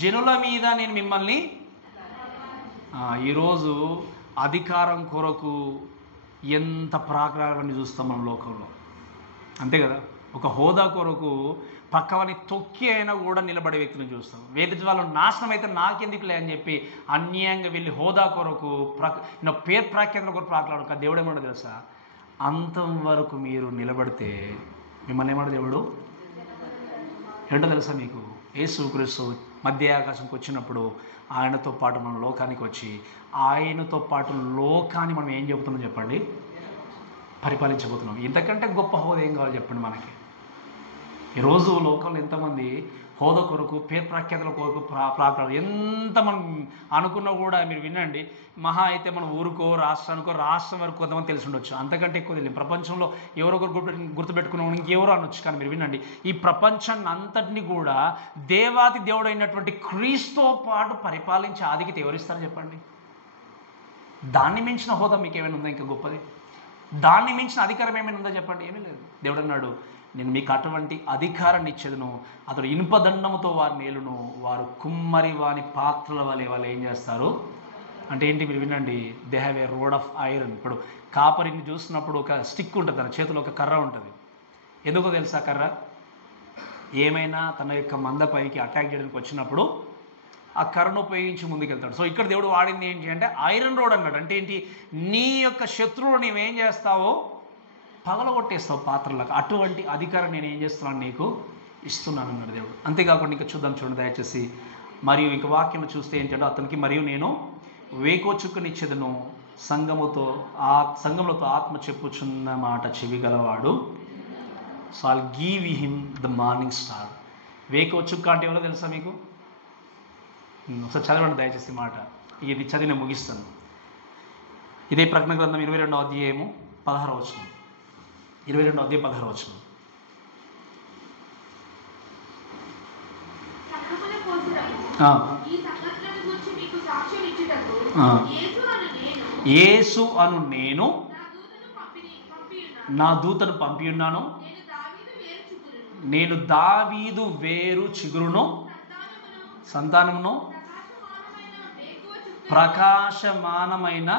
జనుల మీద నేను మిమ్మల్ని. ఈరోజు అధికారం కొరకు ఎంత ప్రాకారాన్ని చూస్తాం మనం లోకంలో, అంతే కదా. ఒక హోదా కొరకు పక్కవని తొక్కి అయినా కూడా నిలబడే వ్యక్తిని చూస్తాం. వేరే వాళ్ళు నాశనం అయితే నాకెందుకులే అని చెప్పి అన్యాయంగా వెళ్ళి హోదా కొరకు పేరు ప్రాఖ్యాతల కొరకు ప్రాకులాడు. కానీ దేవుడు ఏమన్నా తెలుసా, అంతం వరకు మీరు నిలబడితే మిమ్మల్ని ఏమన్నా దేవుడు ఏంటో తెలుసా మీకు, యేసుక్రీస్తు మధ్య ఆకాశంకి వచ్చినప్పుడు ఆయనతో పాటు మనం లోకానికి వచ్చి ఆయనతో పాటు లోకాన్ని మనం ఏం చెబుతున్నాం చెప్పండి, పరిపాలించబోతున్నాం. ఇంతకంటే గొప్ప హోదా ఏం కావాలి చెప్పండి మనకి. ఈరోజు లోకంలో ఎంతమంది హోదా కొరకు పేరు ప్రఖ్యాతుల కొరకు ప్రాకులాడు, ఎంత మనం అనుకున్నా కూడా మీరు వినండి, మహా అయితే మన ఊరుకో రాష్ట్రానికో రాష్ట్రం వరకు కొంతమంది తెలిసి ఉండొచ్చు, అంతకంటే ఎక్కువ తెలియదు. ప్రపంచంలో ఎవరొకరు గుర్తుపెట్టుకున్న ఇంకెవరో అనొచ్చు. కానీ మీరు వినండి, ఈ ప్రపంచాన్ని అంతటినీ కూడా దేవాది దేవుడైనటువంటి క్రీస్తుతో పాటు పరిపాలించే ఆధిక్యత ఎవరిస్తారు చెప్పండి. దాన్ని మించిన హోదా మీకు ఏమైనా ఉందా ఇంకా గొప్పది? దాన్ని మించిన అధికారం ఏమైనా ఉందా చెప్పండి? ఏమీ లేదు. దేవుడు అన్నాడు, నేను మీకు అటువంటి అధికారాన్ని ఇచ్చేదను, అతడు ఇనుపదండముతో వారిని ఏలును, వారు కుమ్మరి వాని పాత్రల వలె వాళ్ళు ఏం చేస్తారు అంటే ఏంటి మీరు వినండి, they have a road of iron. ఇప్పుడు కాపరిని చూసినప్పుడు ఒక స్టిక్ ఉంటుంది, తన చేతిలో ఒక కర్ర ఉంటుంది. ఎందుకో తెలుసా కర్ర, ఏమైనా తన యొక్క మందపైకి అటాక్ చేయడానికి వచ్చినప్పుడు ఆ కర్రను ఉపయోగించి ముందుకెళ్తాడు. సో ఇక్కడ దేవుడు వాడింది ఏంటి అంటే ఐరన్ రోడ్ అన్నాడు. అంటే ఏంటి, నీ యొక్క శత్రువులు నీవేం చేస్తావో పగలగొట్టేస్తావు పాత్రలకు. అటువంటి అధికారం నేను ఏం చేస్తున్నాను నీకు ఇస్తున్నాను అన్నాడు దేవుడు. అంతేకాకుండా ఇంకా చూడండి దయచేసి, మరియు ఇంక వాక్యం చూస్తే ఏంటంటే అతనికి, మరియు నేను వేకోచుక్కనిచ్చేదను, సంఘములతో ఆత్మ చెప్పుచున్న మాట చెవిగలవాడు. So I'll give him the morning star. వేకోచుక్క అంటే ఎవరో తెలుసా మీకు? ఒకసారి చదవండి దయచేసి మాట, ఇది చదివి నేను ముగిస్తాను. ఇదే ప్రకటన గ్రంథం 22వ అధ్యాయము 16వ వచనం. 22వ అధ్యాయం 16వ వచనం. యేసు అను నేను నా దూతను పంపి ఉన్నాను, నేను దావీదు వేరు చిగురును సంతానమును ప్రకాశమానమైన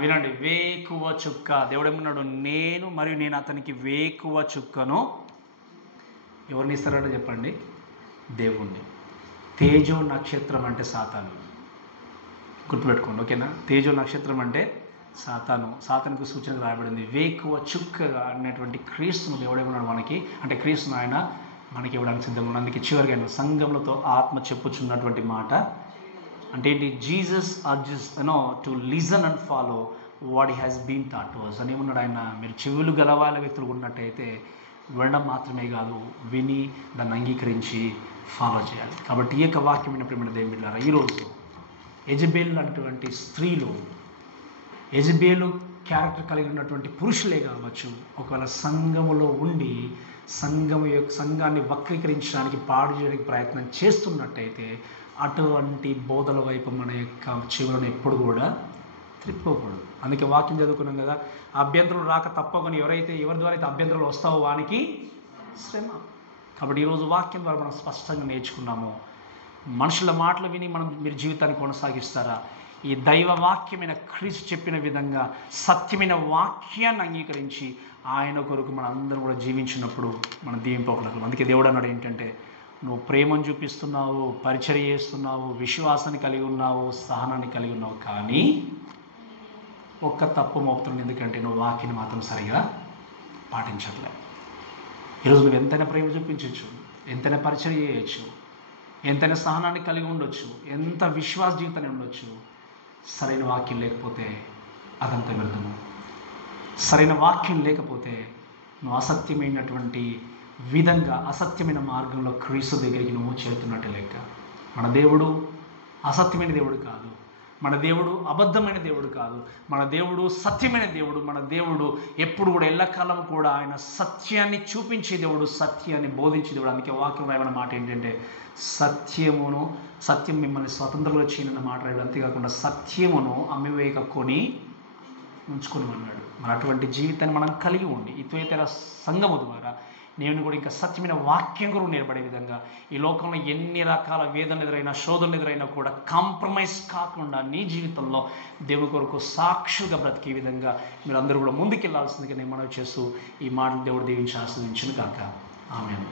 వినండి వేకువ చుక్క. దేవుడు ఏమన్నాడు, నేను మరియు నేను అతనికి వేకువ చుక్కను. ఎవరిని ఇస్తారంటే చెప్పండి, దేవుణ్ణి. తేజో నక్షత్రం అంటే సాతాను, గుర్తుపెట్టుకోండి ఓకేనా. తేజో నక్షత్రం అంటే సాతానుకు సూచన రాయబడింది. వేకువ చుక్కగా అనేటువంటి క్రీస్తును దేవుడు ఏమన్నాడు మనకి అంటే, క్రీస్తును ఆయన మనకి ఇవ్వడానికి సిద్ధంగా ఉన్నాడు. అందుకే చివరిగా ఆయన సంఘములతో ఆత్మ చెప్పుచున్నటువంటి మాట అంటే ఏంటి, Jesus urges to listen and follow what he has been taught to us అని ఏమన్నాడు ఆయన. మీరు చెవులు గలవాల వ్యక్తులు ఉన్నట్టయితే వినడం మాత్రమే కాదు, విని దాన్ని అంగీకరించి ఫాలో చేయాలి. కాబట్టి ఈ యొక్క వాక్యమైన ప్రేమ దేవుని బిడ్డలారా, ఈరోజు యెజబెల్ అటువంటి స్త్రీలు, యెజబెలు క్యారెక్టర్ కలిగి ఉన్నటువంటి పురుషులే కావచ్చు, ఒకవేళ సంఘములో ఉండి సంఘాన్ని వక్రీకరించడానికి, పాడు చేయడానికి ప్రయత్నం చేస్తున్నట్టయితే అటువంటి బోధల వైపు మన యొక్క చెవులను ఎప్పుడు కూడా త్రిప్పుకోకూడదు. అందుకే వాక్యం చదువుకున్నాం కదా, అభ్యంతరం రాక తప్పకుండా ఎవరి ద్వారా అయితే అభ్యంతరాలు వస్తావో వానికి శ్రమ. కాబట్టి ఈరోజు వాక్యం ద్వారా మనం స్పష్టంగా నేర్చుకున్నాము. మనుషుల మాటలు విని మీరు జీవితాన్ని కొనసాగిస్తారా? ఈ దైవ వాక్యమైన క్రీస్తు చెప్పిన విధంగా సత్యమైన వాక్యాన్ని అంగీకరించి ఆయన కొరకు మన అందరం కూడా జీవించినప్పుడు మనం దీవింపకూడదు. అందుకే దేవుడు అన్నాడు ఏంటంటే, నువ్వు ప్రేమను చూపిస్తున్నావు, పరిచర్య చేస్తున్నావు, విశ్వాసాన్ని కలిగి ఉన్నావు, సహనాన్ని కలిగి ఉన్నావు, కానీ ఒక్క తప్పు మోపుతుంది. ఎందుకంటే నువ్వు వాక్యాన్ని మాత్రం సరిగా పాటించట్లే. ఈరోజు నువ్వు ఎంతైనా ప్రేమ చూపించవచ్చు, ఎంతైనా పరిచర్య చేయొచ్చు, ఎంతైనా సహనాన్ని కలిగి ఉండొచ్చు, ఎంత విశ్వాస జీవితాన్ని ఉండొచ్చు, సరైన వాక్యం లేకపోతే అదంతా వ్యర్థము. సరైన వాక్యం లేకపోతే నువ్వు అసత్యమైనటువంటి విధంగా, అసత్యమైన మార్గంలో క్రీస్తు దగ్గరికి నువ్వు చేరుతున్నట్టే లెక్క. మన దేవుడు అసత్యమైన దేవుడు కాదు, మన దేవుడు అబద్ధమైన దేవుడు కాదు, మన దేవుడు సత్యమైన దేవుడు. మన దేవుడు ఎప్పుడు కూడా ఎల్లకాలం కూడా ఆయన సత్యాన్ని చూపించే దేవుడు, సత్యాన్ని బోధించే దేవుడు. అందుకే వాక్యం రాయబడిన మాట ఏంటంటే, సత్యం మిమ్మల్ని స్వతంత్రంలో చేయనన్న మాట్లాడాడు. అంతేకాకుండా సత్యమును అమ్మివేయక కొని ఉంచుకొని అన్నాడు. మరి అటువంటి జీవితాన్ని మనం కలిగి ఉండి ఈ తుయతైర సంఘము ద్వారా నేను కూడా ఇంకా సత్యమైన వాక్యం కూడా నిలబడే విధంగా, ఈ లోకంలో ఎన్ని రకాల వేదనలు ఎదురైనా, శోధనలు ఎదురైనా కూడా కాంప్రమైజ్ కాకుండా నీ జీవితంలో దేవుని కొరకు సాక్షులుగా బ్రతికే విధంగా మీరు అందరూ కూడా ముందుకెళ్లాల్సిందిగా నేను మనవి చేస్తూ ఈ మాటలు దేవుడు దీవించి ఆస్వాదించును గాక. ఆమేన్.